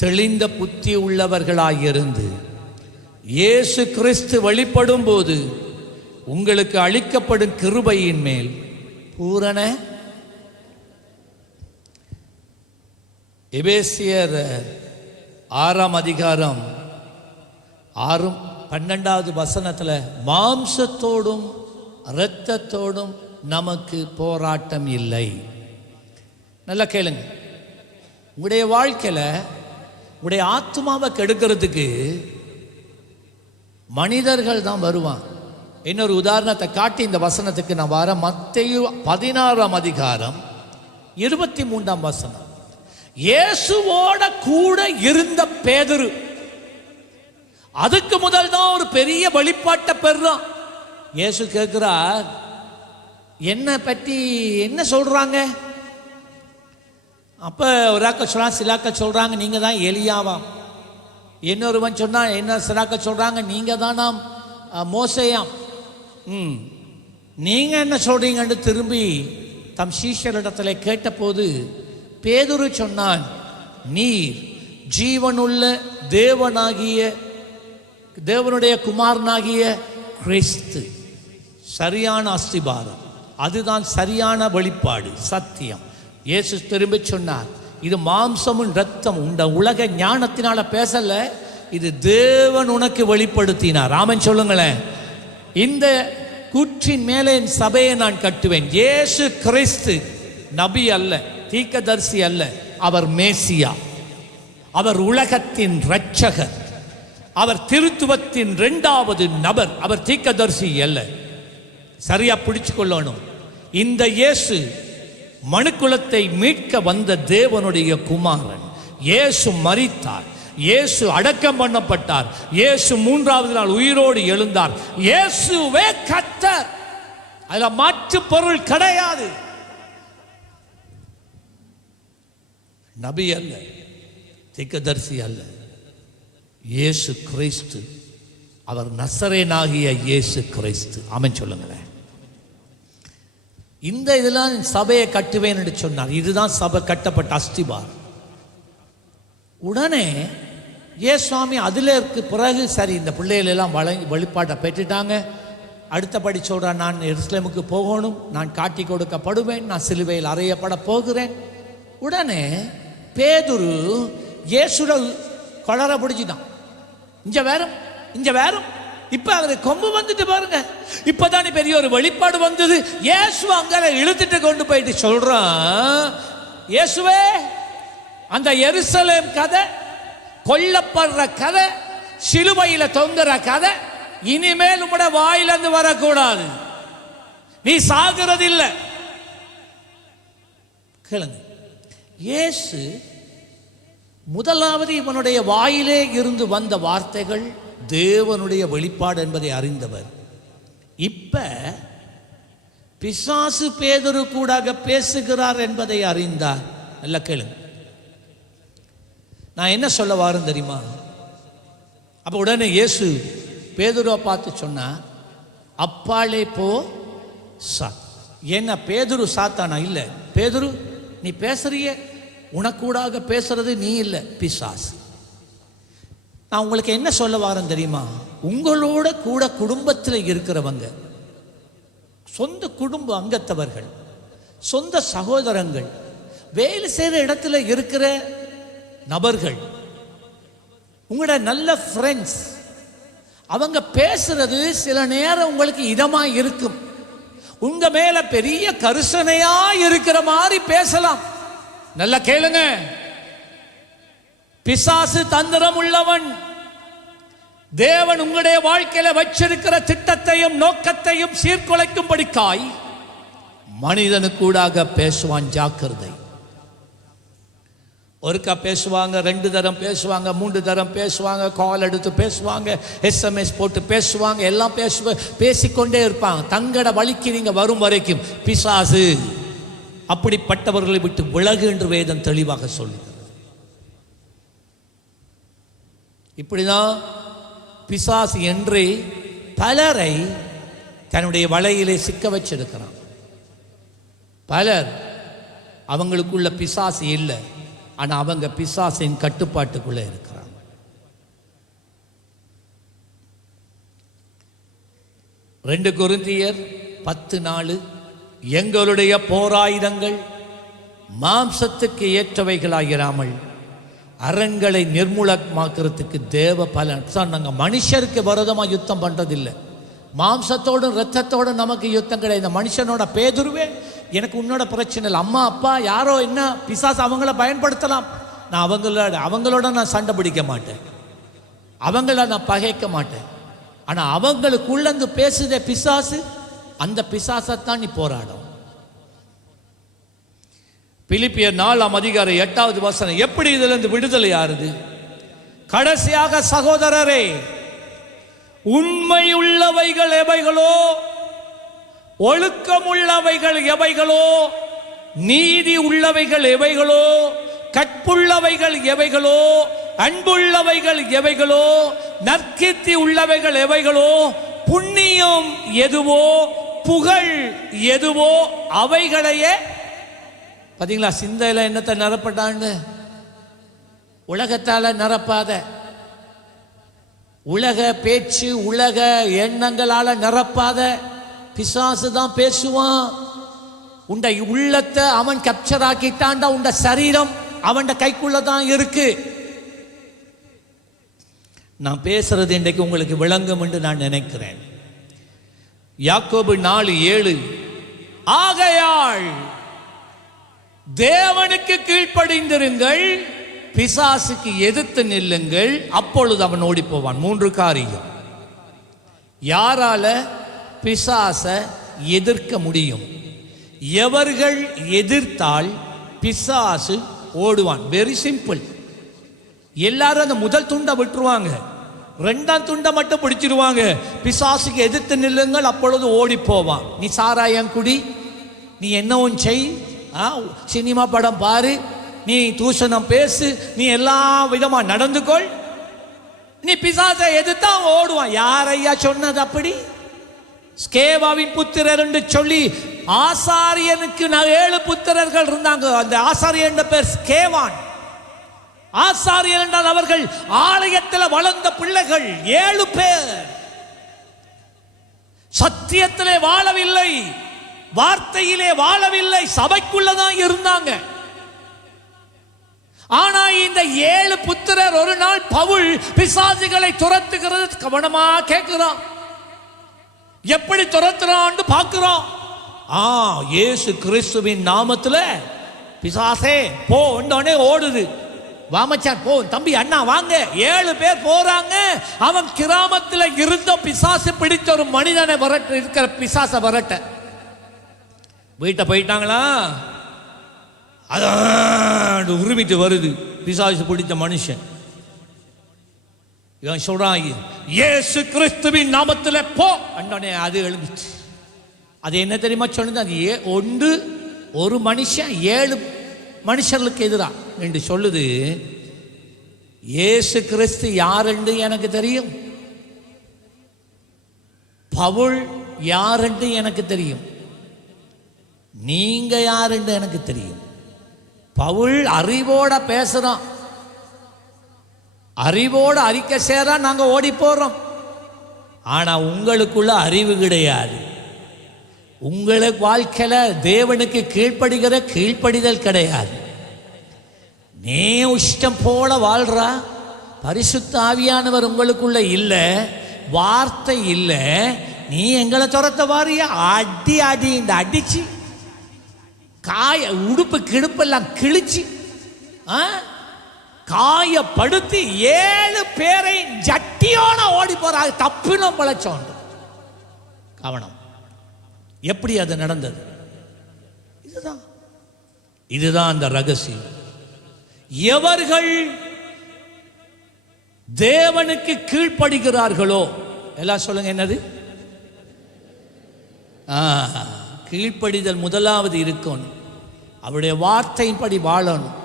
தெளிந்த புத்தி உள்ளவர்களாயிருந்து இயேசு கிறிஸ்து வெளிப்படும் போது உங்களுக்கு அளிக்கப்படும் கிருபையின் மேல் பூரண. எபேசியர் 6ஆம் அதிகாரம் 6-12வது வசனத்துல, மாம்சத்தோடும் இரத்தத்தோடும் நமக்கு போராட்டம் இல்லை. நல்லா கேளுங்க, உங்களுடைய வாழ்க்கையில உங்களுடைய ஆத்மாவை கெடுக்கிறதுக்கு மனிதர்கள் தான் வருவான். இன்னொரு உதாரணத்தை காட்டி இந்த வசனத்துக்கு நான் வர. மத்தேயு 16ஆம் அதிகாரம் 23ஆம் வசனம். இயேசுவோட கூட இருந்த பேதுரு அதுக்கு முதல் தான் ஒரு பெரிய வெளிப்பாட்டை பெறுறான். இயேசு கேட்கிறார், என்ன பற்றி என்ன சொல்றாங்க? அப்ப ஒரு ஆக்க சொல்றான், சிலாக்க சொல்றாங்க நீங்க தான் எலியாவாம். இன்னொருவன் சொன்னா, என்ன சிலாக்க சொல்றாங்க நீங்க தான் நாம் மோசேயாம். நீங்க என்ன சொல்றீங்கன்னு திரும்பி தம் சீஷரிடத்துல கேட்டபோது பேதுரு சொன்னான், நீர் ஜீவனுள்ள தேவனுடைய குமாரனாகிய கிறிஸ்து. சரியான அஸ்திபாரம், அதுதான் சரியான வெளிப்பாடு, சத்தியம். இயேசு திரும்பி சொன்னார், இது மாம்சமும் இரத்தமும் உண்ட உலக ஞானத்தினால பேசல, இது தேவன் உனக்கு வெளிப்படுத்தினார். ஆமென் சொல்லுங்களேன். இந்த கூற்றின் மேலே என் சபையை நான் கட்டுவேன். இயேசு கிறிஸ்து நபி அல்ல, தீர்க்கதரிசி அல்ல, அவர் மேசியா, அவர் உலகத்தின் இரட்சகர், அவர் திருத்துவத்தின் 2வது நபர், அவர் தீர்க்கதரிசி அல்ல. சரியா பிடிச்சு கொள்ளணும். இந்த இயேசு மனுக்குலத்தை மீட்க வந்த தேவனுடைய குமாரன். இயேசு மரித்தார், இயேசு அடக்கம் பண்ணப்பட்டார், இயேசு 3வது நாள் உயிரோடு எழுந்தார். இயேசுவே கர்த்தர், அதுல மாற்று பொருள் கிடையாது. நபி அல்ல, தீர்க்கதரிசி அல்ல, இயேசு கிறிஸ்து, அவர் நசரேனாகிய இயேசு கிறிஸ்து. ஆமென் சொல்லுங்களேன். இந்த இதெல்லாம் சபையை கட்டுவேன் என்று சொன்னார். இதுதான் சபை கட்டப்பட்ட அஸ்திபார். உடனே சுவாமி அதில் இருக்கு. பிறகு சரி, இந்த பிள்ளைகள் எல்லாம் வெளிப்பாட்டை பெற்றுட்டாங்க. அடுத்தபடி சொல்றான், நான் எருசலேமுக்கு போகணும், நான் காட்டி கொடுக்கப்படுவேன், நான் சிலுவையில் அறையப்பட போகிறேன். உடனே பேதுரு இயேசுட கொளற பிடிச்சிட்டான். இங்க வேறும் இப்ப அவரு கொம்பு வந்துட்டு பாருங்க. இப்பதானே பெரிய ஒரு வெளிப்பாடு வந்தது. இயேசு அங்க இழுத்துட்டு கொண்டு போயிட்டு சொல்றான், இயேசுவே, அந்த எருசலேம் கதை, கொல்லப்படுற கதை, சிலுவையில தொங்குற கதை இனிமேல் உம்முடைய வாயிலிருந்து வரக்கூடாது. நீ சாகிறது இல்லை. கேளுங்க, இயேசு முதலாவது இவனுடைய வாயிலே இருந்து வந்த வார்த்தைகள் தேவனுடைய வெளிப்பாடு என்பதை அறிந்தவர். இப்ப பிசாசு பேதுரு கூடாக பேசுகிறார் என்பதை அறிந்தார். நல்ல கேளுங்க, நான் என்ன சொல்ல வாரும் தெரியுமா? அப்ப உடனே இயேசு பேதுருவை பார்த்து சொன்னா, அப்பாலே போ சா. என்ன பேதுரு சாத்தானா? இல்லை. பேதுரு, நீ பேசுறிய, உனக்கூடாக பேசுறது நீ இல்லை, பிசாசு. நான் உங்களுக்கு என்ன சொல்ல வாரேன் தெரியுமா? உங்களோட கூட குடும்பத்தில் இருக்கிறவங்க, சொந்த குடும்ப அங்கத்தவர்கள், சொந்த சகோதரங்கள், வேலை செய்கிற இடத்துல இருக்கிற நபர்கள், உங்களோட நல்ல ஃப்ரெண்ட்ஸ், அவங்க பேசுறது சில நேரம் உங்களுக்கு இதமா இருக்கும். உங்க மேல பெரிய கருசனையா இருக்கிற மாதிரி பேசலாம். நல்லா கேளுங்க, பிசாசு தந்திரம் உள்ளவன். தேவன் உங்களுடைய வாழ்க்கையில வச்சிருக்கிற திட்டத்தையும் நோக்கத்தையும் சீர்குலைக்கும்படிக்காய் மனிதனுக்கூடாக பேசுவான். ஜாக்கிரதை. ஒருக்கா பேசுவாங்க, 2 தரம் பேசுவாங்க, 3 தரம் பேசுவாங்க, கால் எடுத்து பேசுவாங்க, SMS போட்டு பேசுவாங்க, எல்லாம் பேசிக்கொண்டே இருப்பாங்க. தங்கட வழிக்கு நீங்க வரும் வரைக்கும் பிசாசு. அப்படிப்பட்டவர்களை விட்டு விலகு என்று வேதம் தெளிவாக சொல்லுகிறது. இப்படிதான் பிசாசு என்று பலரை தன்னுடைய வலையிலே சிக்க வச்சிருக்கிறான். பலர் அவங்களுக்குள்ள பிசாசு இல்லை, ஆனா அவங்க பிசாசின் கட்டுப்பாட்டுக்குள்ள இருக்கிறாங்க. 2 கொரிந்தியர் 10:4, எங்களுடைய போராயுதங்கள் மாம்சத்துக்கு ஏற்றவைகளாகிறாமல் அரண்களை நிர்மூலமாக்குறதுக்கு தேவ பலன். நாங்கள் மனுஷருக்கு விரோதமாக யுத்தம் பண்றதில்லை, மாம்சத்தோடும் இரத்தத்தோடும் நமக்கு யுத்தம் கிடையாது. மனுஷனோட பேதுருவே, எனக்கு உன்னோட பிரச்சனை இல்லை. அம்மா அப்பா யாரோ என்ன பிசாசு அவங்கள பயன்படுத்தலாம். நான் அவங்களோட நான் சண்டை பிடிக்க மாட்டேன், அவங்கள நான் பகைக்க மாட்டேன். ஆனால் அவங்களுக்குள்ளந்து பேசுதே பிசாசு, அந்த பிசாசத்தான் நீ போராடும். பிலிப்பியர் 4:8 எப்படி இதிலிருந்து விடுதலை ஆறுது? கடைசியாக சகோதரரே, உண்மை உள்ளவைகள் எவைகளோ, ஒழுக்கம் உள்ளவைகள் எவைகளோ, நீதி உள்ளவைகள் எவைகளோ, கற்புள்ளவைகள் எவைகளோ, அன்புள்ளவைகள் எவைகளோ, நற்கீர்த்தி உள்ளவைகள் எவைகளோ, புண்ணியம் எதுவோ, புகழ் எதுவோ அவைகளையே. பாத்தீங்களா சிந்தையில என்னத்தை நிரப்பட்டான்னு? உலகத்தால நிரப்பாத, உலக பேச்சு உலக எண்ணங்களால நிரப்பாத, பிசாசு தான் பேசுவான். உண்ட உள்ளத்தை அவன் கேப்சர் ஆக்கிட்டான்டா. உண்ட சரீரம் அவன் கைக்குள்ள தான் இருக்கு. நான் பேசுறது இன்றைக்கு உங்களுக்கு விளங்கும் என்று நான் நினைக்கிறேன். யாக்கோபு 4:7 ஆகையால் தேவனுக்கு கீழ்ப்படிந்திருங்கள், பிசாசுக்கு எதிர்த்து நில்லுங்கள், அப்பொழுது அவன் ஓடி போவான். 3 காரியம். யாரால பிசாச எதிர்க்க முடியும்? எவர்கள் எதிர்த்தால் பிசாசு ஓடுவான். Very simple. எல்லாரும் அந்த முதல் துண்டை விட்டுருவாங்க, 2ஆம் துண்டை மட்டும் பிடிச்சிருவாங்க. பிசாசுக்கு எதிர்த்து நில்லுங்கள், அப்பொழுது ஓடி போவான். நீ சாராயம் குடி, நீ என்னவும் செய், சினிமா படம் பாரு, நீ தூஷணம் பேசு, நீ எல்லா விதமா நடந்துகொள், நீ பிசாசை எதிர்த்தா ஓடுவான். யாரையா சொன்னது அப்படி? ஸ்கேவாவின் புத்திரர் என்று சொல்லி ஆசாரியனுக்கு 7 புத்திரர்கள் இருந்தாங்க. அந்த ஆசாரியன் பேர் ஸ்கேவான். ஆசாரியன் என்றால் அவர்கள் ஆலயத்தில் வளர்ந்த பிள்ளைகள் 7 பேர். சத்தியத்திலே வாழவில்லை, வார்த்தையிலே வாழவில்லை, சபைக்குள்ளதான் இருந்தாங்க. ஆனா இந்த 7 புத்திரர் ஒரு நாள் பவுல் பிசாசுகளை துரத்துகிறது கவனமா கேட்கிறான். எப்படி துரத்துறான்னு பார்க்கிறோம். இயேசு கிறிஸ்துவின் நாமத்துல பிசாசே போ உடனே ஓடுது. வாமச்சான் போ, தம்பி அண்ணா வாங்க. 7 பேர் போறாங்க. அவன் கிராமத்தில் இருந்த பிசாசு பிடித்த ஒரு மனிதனை வரட்ட, இருக்கிற பிசாச வரட்ட வீட்டை போயிட்டாங்களா, அதான் உரிமிட்டு வருது பிசாசு பிடித்த மனுஷன். இவன் சொல்றான் இயேசு கிறிஸ்துவின் நாமத்தில் போ அண்ணனே. அது எழுந்துச்சு. அது என்ன தெரியுமா சொன்னது? அது ஒரு மனுஷன் 7 மனுஷர்களுக்கு எதிரா என்று சொல்லுது. இயேசு கிறிஸ்து யார் என்று எனக்கு தெரியும், பவுல் யார் என்று எனக்கு தெரியும், நீங்க யார் என்று எனக்கு தெரியும். பவுல் அறிவோட பேசுறான், அறிவோட அறிக்கை சேரா நாங்க ஓடி போறோம். ஆனா உங்களுக்குள்ள அறிவு கிடையாது. உங்களுக்கு வாழ்க்கையில தேவனுக்கு கீழ்ப்படுகிற கீழ்ப்படிதல் கிடையாது. நீ இஷ்டம் போல வாழ்றா, பரிசுத்த ஆவியானவர் உங்களுக்குள்ள இல்ல, வார்த்தை இல்ல, நீ எங்களை துரத்த வாரியா? அடி அடி இந்த அடிச்சு காய உடுப்பு கிடுப்பெல்லாம் கிழிச்சு காயப்படுத்தி 7 பேரை ஜட்டியோட ஓடி போறாங்க. தப்பினும் பழச்சோம். கவனம். எப்படி அது நடந்தது? இதுதான் அந்த ரகசியம். எவர்கள் தேவனுக்கு கீழ்ப்படுகிறார்களோ, எல்லாம் சொல்லுங்க என்னது? கீழ்ப்படிதல் முதலாவது இருக்கணும். அவருடைய வார்த்தையின்படி வாழணும்.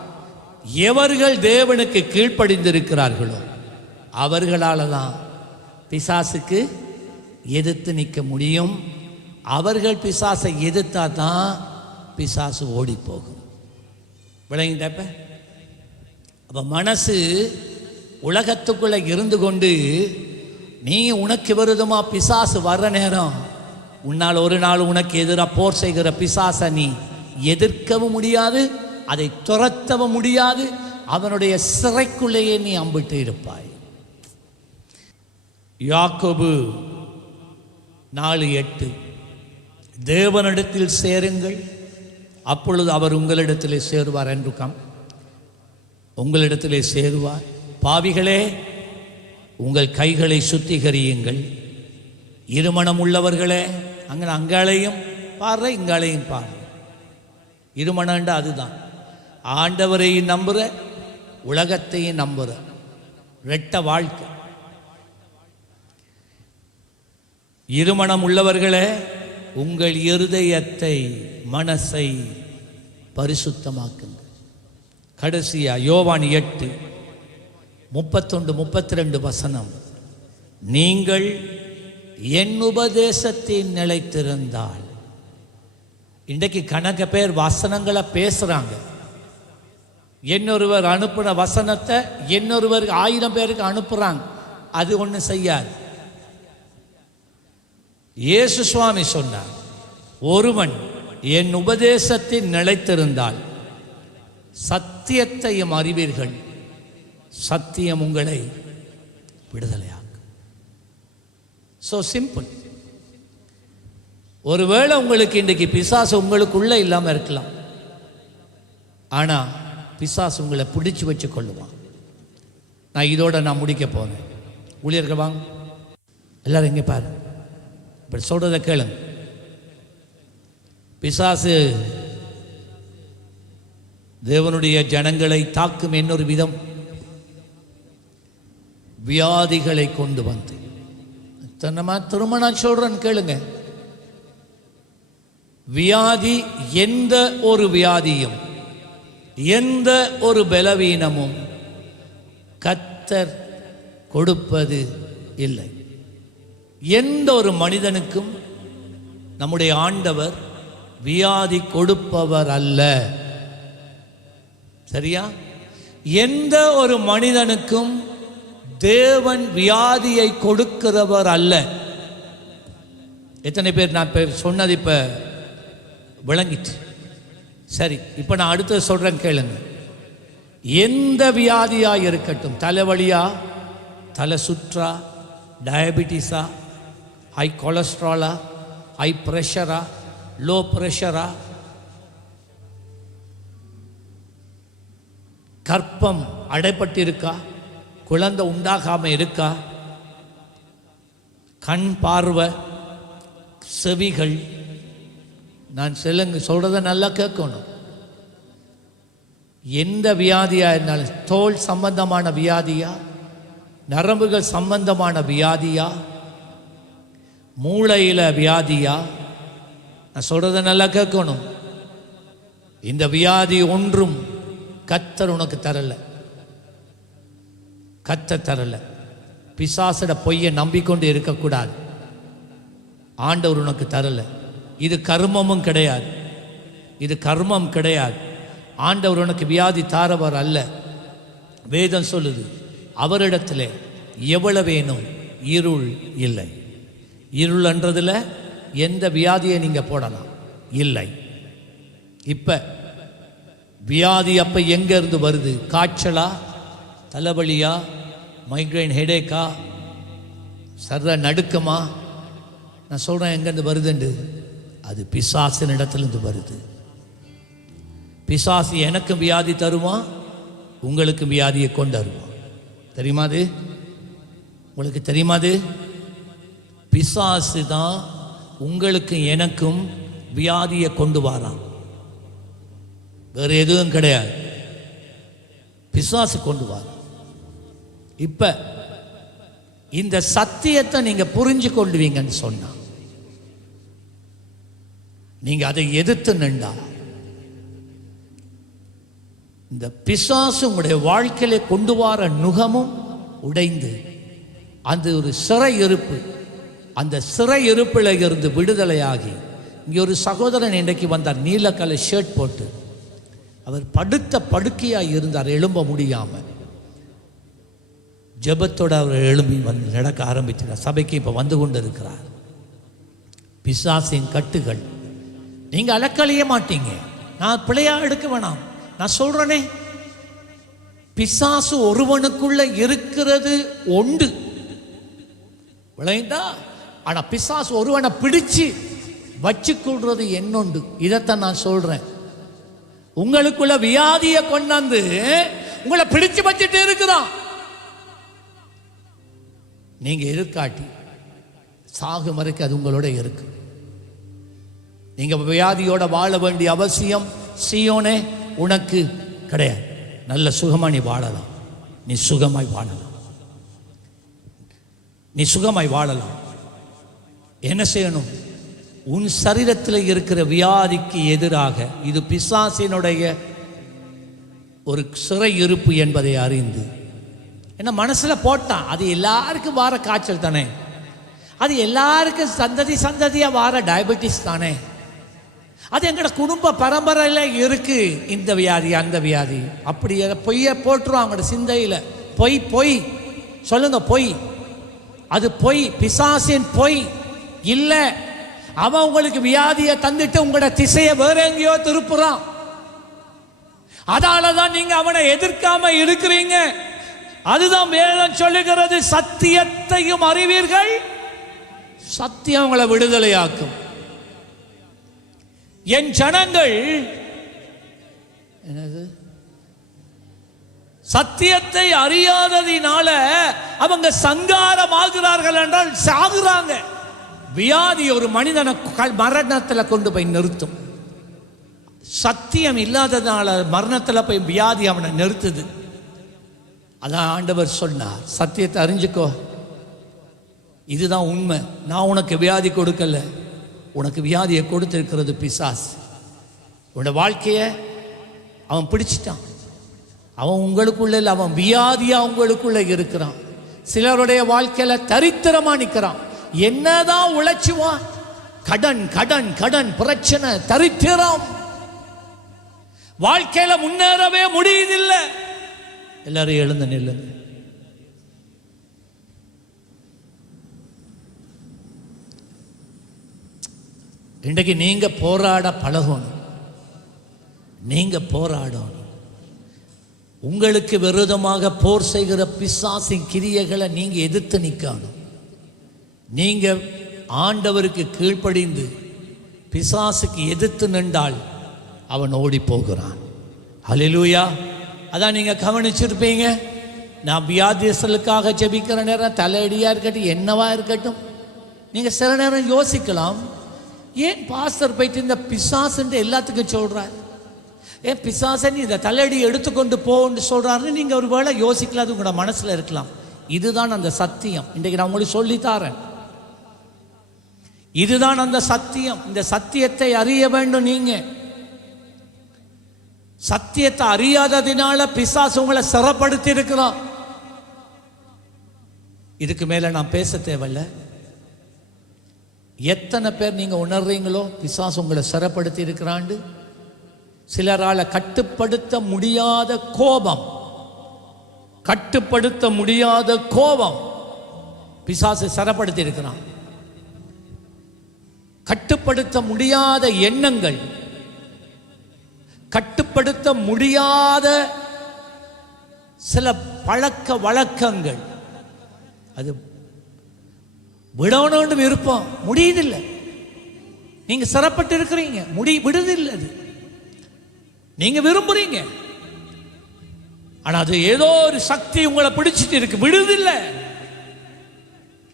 எவர்கள் தேவனுக்கு கீழ்ப்படிந்திருக்கிறார்களோ அவர்களால் தான் பிசாசுக்கு எதிர்த்து நிற்க முடியும். அவர்கள் பிசாசை எதிர்த்தா தான் பிசாசு ஓடி போகும். விளங்கிட்டப்ப? அப்ப மனசு உலகத்துக்குள்ள இருந்து கொண்டு நீ உனக்கு விரோதமா பிசாசு வர்ற நேரம் உன்னால் ஒரு நாள் உனக்கு எதிராக போர் செய்கிற பிசாசை நீ எதிர்க்கவும் முடியாது, அதை துரத்தவும் முடியாது. அவனுடைய சிறைக்குள்ளேயே நீ அம்பிட்டு இருப்பாய். யாக்கோபு 4:8 தேவனிடத்தில் சேருங்கள், அப்பொழுது அவர் உங்களிடத்திலே சேருவார் என்று உங்களிடத்திலே சேருவார். பாவிகளே, உங்கள் கைகளை சுத்திகரியுங்கள். இருமனம் உள்ளவர்களே, அங்காளையும் பாரு, இங்காளையும் பாரு. இருமனண்டா அதுதான். ஆண்டவரையும் நம்புற, உலகத்தையும் நம்புற ரெட்ட வாழ்க்கை. இருமனம் உள்ளவர்களே, உங்கள் இருதயத்தை மனசை பரிசுத்தமாக்குங்கள். கடைசியா யோவான் 8:31-32 நீங்கள் என் உபதேசத்தில் நிலைத்திருந்தால். இன்றைக்கு கணக்க பேர் வசனங்களை பேசுறாங்க. இன்னொருவர் அனுப்புன வசனத்தை இன்னொருவருக்கு 1000 பேருக்கு அனுப்புறாங்க. அது ஒன்றும் செய்யாது. இயேசு சுவாமி சொன்னார், ஒருவன் என் உபதேசத்தில் நிலைத்திருந்தால் சத்தியத்தையும் அறிவீர்கள், சத்தியம் உங்களை விடுதலையாக்கும். So simple. ஒருவேளை உங்களுக்கு இன்றைக்கு பிசாசு உங்களுக்குள்ள இல்லாமல் இருக்கலாம், ஆனால் பிசாசு உங்களை பிடிச்சு வச்சு கொள்ளுவான். நான் இதோட முடிக்க போனேன். ஊழியர்கள் வாங்க, எல்லாரும் எங்கே பாரு, இப்படி சொல்றதை கேளுங்க. பிசாசு தேவனுடைய ஜனங்களை தாக்கும் இன்னொரு விதம், வியாதிகளை கொண்டு வந்து திரும்ப நான் சொல்றேன் கேளுங்க. வியாதி, எந்த ஒரு வியாதியும் எந்த ஒரு பலவீனமும் கர்த்தர் கொடுப்பது இல்லை. எந்த ஒரு மனிதனுக்கும் நம்முடைய ஆண்டவர் வியாதி கொடுப்பவர் அல்ல. சரியா? எந்த ஒரு மனிதனுக்கும் தேவன் வியாதியை கொடுக்கிறவர் அல்ல. எத்தனை பேர் நான் சொன்னது இப்ப விளங்கிட்டு? சரி, இப்ப நான் அடுத்தது சொல்றேன் கேளுங்க. எந்த வியாதியா இருக்கட்டும், தலைவலியா, தலை சுற்றா, டயபிட்டிஸா, ஹை கொலஸ்ட்ராலா, ஹை ப்ரெஷரா, லோ ப்ரெஷரா, கற்பம் அடைப்பட்டிருக்கா, குழந்தை உண்டாகாம இருக்கா, கண் பார்வை, செவிகள், நான் சொல்றத நல்லா கேட்கணும். எந்த வியாதியா இருந்தாலும், தோல் சம்பந்தமான வியாதியா, நரம்புகள் சம்பந்தமான வியாதியா, மூளையில வியாதியா, நான் சொல்றத நல்லா கேட்கணும். இந்த வியாதி ஒன்றும் கர்த்தர் உனக்கு தரல, கர்த்தர் தரல. பிசாசோட பொய்யை நம்பிக்கொண்டு இருக்கக்கூடாது. ஆண்டவர் உனக்கு தரல. இது கர்மமும் கிடையாது, இது கர்மம் கிடையாது. ஆண்டவர் உனக்கு வியாதி தாரவர் அல்ல. வேதம் சொல்லுது, அவரிடத்தில் எவ்வளவேனும் இருள் இல்லை. இருள் என்றதுல எந்த வியாதியை நீங்க போடலாம் இல்லை. இப்ப வியாதி அப்ப எங்க இருந்து வருது? காய்ச்சலா, தலைவலியா, மைக்ரைன் ஹெடேக்கா, சர்ற நடுக்கமா? நான் சொல்றேன் எங்கேருந்து வருதுண்டு. அது பிசாசின் இடத்திலிருந்து வருது. பிசாசு எனக்கும் வியாதி தருவான், உங்களுக்கும் வியாதியை கொண்டு வருவான். தெரியுமா அது? உங்களுக்கு தெரியுமா அது? பிசாசு தான் உங்களுக்கும் எனக்கும் வியாதியை கொண்டு வரான், வேற எதுவும் கிடையாது. பிசாசு கொண்டு வரான். இப்ப இந்த சத்தியத்தை நீங்க புரிஞ்சு கொள்வீங்கன்னு சொன்னா, நீங்க அதை எதிர்த்து நின்றா, இந்த பிசாசு உங்களுடைய வாழ்க்கையில கொண்டு வர நுகமும் உடைந்து அந்த ஒரு சிறை இருப்பு, அந்த சிறை இருப்பில் இருந்து விடுதலையாகி, இங்கே ஒரு சகோதரன் இன்றைக்கு வந்தார், நீல கலர் ஷர்ட் போட்டு. அவர் படுத்த படுக்கையாக இருந்தார், எழும்ப முடியாமல். ஜெபத்தோடு அவர் எழும்பி வந்து நடக்க ஆரம்பிச்சார். சபைக்கு இப்போ வந்து கொண்டு இருக்கிறார். பிசாசின் கட்டுகள் நீங்கள் அலக்கழிய மாட்டீங்க. நான் பிழையா எடுக்க வேணாம், நான் சொல்றேனே, பிசாசு ஒருவனுக்குள்ள இருக்கிறது உண்டு, விளைந்தா. ஆனா பிசாசு ஒருவனை பிடிச்சு வச்சு கொள்றது என்னொண்டு. இதைத்தான் நான் சொல்றேன். உங்களுக்குள்ள வியாதியை கொண்டாந்து உங்களை பிடிச்சு வச்சுட்டு இருக்கிறான். நீங்க இருக்காட்டி சாகும் வரைக்கும் அது உங்களோட இருக்கு. நீங்க வியாதியோட வாழ வேண்டிய அவசியம் சீயோனே உனக்கு கிடையாது. நல்ல சுகமா நீ வாழலாம், நீ சுகமாய் வாழலாம், நீ சுகமாய் வாழலாம். என்ன செய்யணும்? உன் சரீரத்தில் இருக்கிற வியாதிக்கு எதிராக இது பிசாசினுடைய ஒரு சிறை இருப்பு என்பதை அறிந்து, என்ன மனசுல போட்டான். அது எல்லாருக்கும் வார காய்ச்சல் தானே, அது எல்லாருக்கும் சந்ததி சந்ததியா வார டயபெட்டிஸ் தானே, அது எங்களோட குடும்ப பரம்பரையில இருக்கு. இந்த வியாதி அந்த வியாதி அப்படி பொய்ய போட்டுருவாங்க அவங்களோட சிந்தையில. பொய் பொய் சொல்லுங்க, பொய். அது பொய், பிசாசின் பொய். இல்ல, அவன் உங்களுக்கு வியாதியை தந்துட்டு உங்களோட திசையை வேற எங்கேயோ திருப்புறான். அதாலதான் நீங்க அவனை எதிர்க்காம இருக்கிறீங்க. அதுதான் வேதம் சொல்லுகிறது, சத்தியத்தையும் அறிவீர்கள், சத்தியம் உங்களை விடுதலையாக்கும். என் ஜனங்கள் என்னது சத்தியத்தை அறியாததினால அவங்க சங்காரமாகிறார்கள் என்றால் சாகுறாங்க. வியாதி ஒரு மனிதனை மரணத்தில் கொண்டு போய் நிறுத்தும். சத்தியம் இல்லாததுனால மரணத்தில் போய் வியாதி அவனை நிறுத்துது. அதான் ஆண்டவர் சொன்னார், சத்தியத்தை அறிஞ்சுக்கோ, இதுதான் உண்மை. நான் உனக்கு வியாதி கொடுக்கல, உனக்கு வியாதியை கொடுத்திருக்கிறது பிசாசு. உன்னோட வாழ்க்கையை அவன் பிடிச்சிட்டான். அவன் உங்களுக்குள்ள இல்லை, அவன் வியாதியா உங்களுக்குள்ள இருக்கிறான். சிலருடைய வாழ்க்கையில தரித்திரமா நிற்கிறான். என்னதான் உழைச்சுவான், கடன் கடன் கடன், பிரச்சனை, தரித்திரம், வாழ்க்கையில முன்னேறவே முடியுதில்லை. எல்லாரும் எழுந்து நில்லுங்க. இன்றைக்கு நீங்க போராட பழகணும். நீங்க போராடணும். உங்களுக்கு விரோதமாக போர் செய்கிற பிசாசின் கிரியைகளை நீங்க எதிர்த்து நிற்கணும். நீங்க ஆண்டவருக்கு கீழ்ப்படிந்து பிசாசுக்கு எதிர்த்து நின்றால் அவன் ஓடி போகிறான். ஹல்லேலூயா. அதான் நீங்க கவனிச்சிருப்பீங்க. நான் வியாதிஸ்தலுக்காக ஜெபிக்கிற நேரம் தலையடியா இருக்கட்டும், என்னவா இருக்கட்டும், நீங்க சில நேரம் யோசிக்கலாம், ஏன் பாஸ்டர் போயிட்டு இந்த பிசாசுன்ற எல்லாத்துக்கும் சொல்றாரு, ஏன் பிசாசன் இந்த தலையடி எடுத்துக்கொண்டு போன்னு சொல்றாருன்னு நீங்க ஒரு வேளை யோசிக்கலாம். அது உங்களோட மனசுல இருக்கலாம். இதுதான் அந்த சத்தியம். இன்றைக்கு நான் உங்களுக்கு சொல்லித்தாரேன். இதுதான் அந்த சத்தியம். இந்த சத்தியத்தை அறிய வேண்டும். நீங்க சத்தியத்தை அறியாததினால பிசாசு உங்களை சிறப்படுத்தி இருக்கிறான். இதுக்கு மேல நான் பேச தேவையில்ல. எத்தனை பேர் நீங்க உணர்றீங்களோ பிசாசு உங்களை சிறப்படுத்தி இருக்கிறாண்டு? சிலரால கட்டுப்படுத்த முடியாத கோபம், கட்டுப்படுத்த முடியாத கோபம் பிசாசு சிறப்படுத்தி இருக்கிறான். கட்டுப்படுத்த முடியாத எண்ணங்கள், கட்டுப்படுத்த முடியாத சில பழக்க வழக்கங்கள், அது விடணும்னு விருப்பம், முடியுதில்லை. நீங்க சிறப்பட்டு இருக்கிறீங்க, விடுதில்லை. அது நீங்க விரும்புறீங்க, ஆனா அது ஏதோ ஒரு சக்தி உங்களை பிடிச்சிட்டு இருக்கு, விடுதில்லை.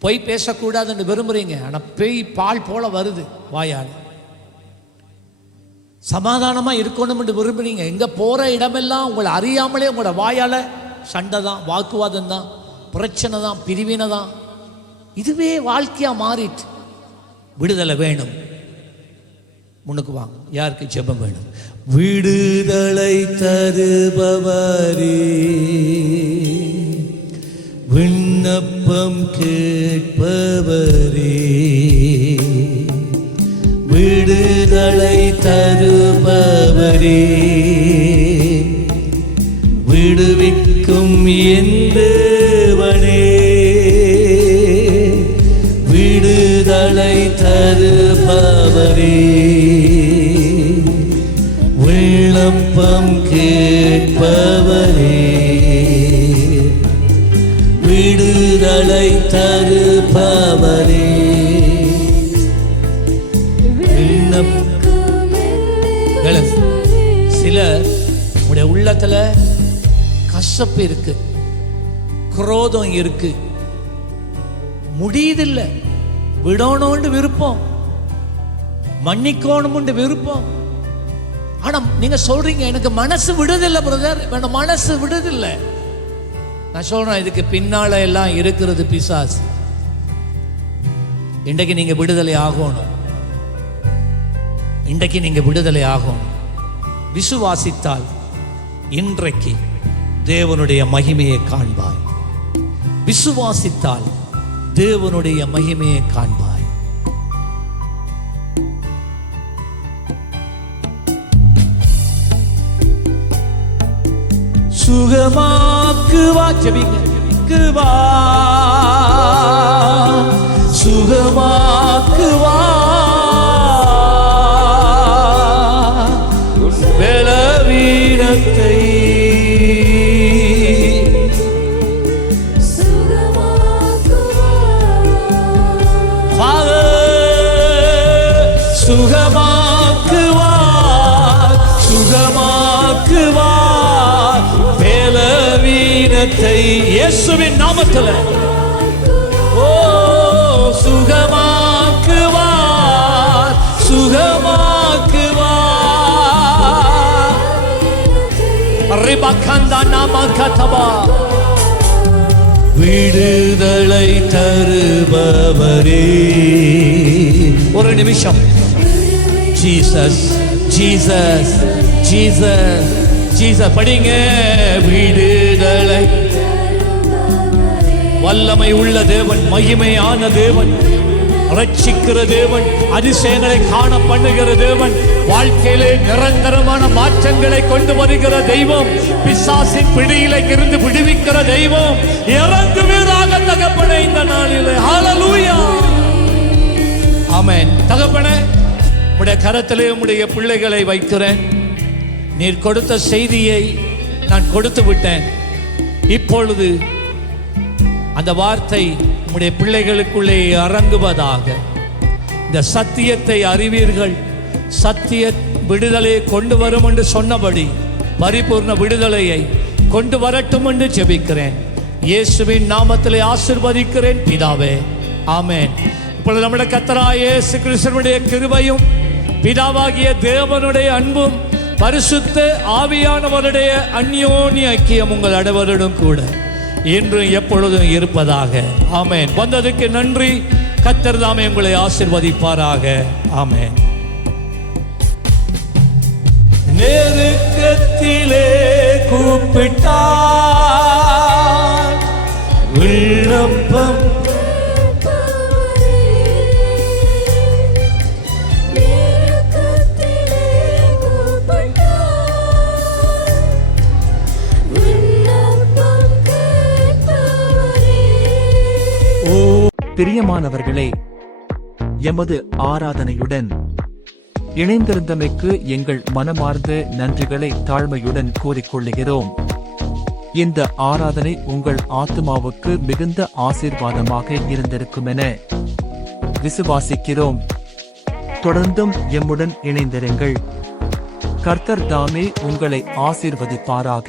பொய் பேசக்கூடாதுன்னு விரும்புறீங்க, ஆனா பேய் பால் போல வருது வாயால். சமாதானமா இருக்கணும் என்று விரும்புறீங்க, எங்க போற இடமெல்லாம் உங்களை அறியாமலே உங்களோட வாயால சண்டை தான், வாக்குவாதம் தான், பிரச்சனை தான், பிரிவினை தான். இதுவே வாழ்க்கையா மாறிட்டு. விடுதலை வேணும். முன்னுக்கு வாங்க. யாருக்கு ஜெபம் வேணும்? விடுதலை தருபவரே, விண்ணப்பம் கேட்பவரே, விடுதலை தருபவரே, விடுவிக்கும் என் தேவனே, விடுதலை தருபவரே, விண்ணப்பம் கேட்பவரே, விடுதலை தருபவரே. சிலர் உடைய உள்ளத்துல கசப்பு இருக்கு, குரோதம் இருக்கு, முடியுதில்லை. விடணும்னு விருப்பம், மன்னிக்கணும்னு விருப்பம். ஆனா நீங்க சொல்றீங்க எனக்கு மனசு விடுதில்லை பிரதர், வேணும் மனசு விடுதில்லை. நான் சொல்றேன், இதுக்கு பின்னால எல்லாம் இருக்கிறது பிசாசு. இன்றைக்கு நீங்க விடுதலை ஆகணும். இன்றைக்கு நீங்க விடுதலை ஆகணும். விசுவாசித்தால் இன்றைக்கு தேவனுடைய மகிமையை காண்பாய். விசுவாசித்தால் தேவனுடைய மகிமையை காண்பாய். சுகமாக்குவா, ஜெபிக்குவா, சுகமாக்கு பலவீனத்தை சுகமாக்குவார், சுகமாக்குவார் பலவீனத்தை இயேசுவின் நாமத்தில். ஓ சுகமாக்குவார், சுகமாக்குவார். ரிபகந்தா நாமகதபா விடுதலை தருபவரே. ஒரு நிமிஷம். ஜீசஸ் ஜீசஸ் ஜீசஸ் ஜீசஸ் படிங்க. விடுதலை வல்லமை உள்ள தேவன், மகிமையான தேவன், ரட்சிக்கிற தேவன், அதிசயங்களை காண பண்ணுகிற தேவன், வாழ்க்கையிலே நிரந்தரமான மாற்றங்களை கொண்டு வருகிற தெய்வம், பிசாசின் பிடியிலே இருந்து விடுவிக்கிற தெய்வம். இறங்குவீராக தகப்பனே இந்த நாளிலே. ஹல்லேலூயா. ஆமென். தகப்பனே, உம்முடைய கரத்திலே உம்முடைய பிள்ளைகளை வைக்கிறேன். நீர் கொடுத்த செய்தியை நான் கொடுத்து விட்டேன். இப்பொழுது அந்த வார்த்தை உம்முடைய பிள்ளைகளுக்குள்ளே இறங்குவதாக. இந்த சத்தியத்தை அறிவீர்கள், சத்திய விடுதலையை கொண்டு வரும் என்று சொன்னபடி பரிபூர்ண விடுதலையை கொண்டு வரட்டும் என்று ஜெபிக்கிறேன். இயேசுவின் நாமத்திலே ஆசீர்வதிக்கிறேன் பிதாவே. ஆமென். இப்பொழுது நம்முடைய கர்த்தராகிய இயேசு கிறிஸ்துவினுடைய கிருபையும் பிதாவாகிய தேவனுடைய அன்பும் பரிசுத்த ஆவியானவருடைய அந்யோன்ய ஐக்கியம் உங்கள் அனைவருடன் கூட இன்றும் எப்பொழுதும் இருப்பதாக. ஆமென். வந்ததுக்கு நன்றி. கர்த்தர் தாமே உங்களை ஆசீர்வதிப்பாராக. ஆமென். நெருக்கத்திலே கூப்பிட்டார், விண்ணப்பம் பிரியமானவர்களே, எமது ஆராதனையுடன் இணைந்திருந்தமைக்கு எங்கள் மனமார்ந்த நன்றிகளை தாழ்மையுடன் கூறிக்கொள்கிறோம். இந்த ஆராதனை உங்கள் ஆத்துமாவுக்கு மிகுந்த ஆசீர்வாதமாக இருந்திருக்கும் என விசுவாசிக்கிறோம். தொடர்ந்தும் எம்முடன் இணைந்திருங்கள். கர்த்தர் தாமே உங்களை ஆசீர்வதிப்பாராக.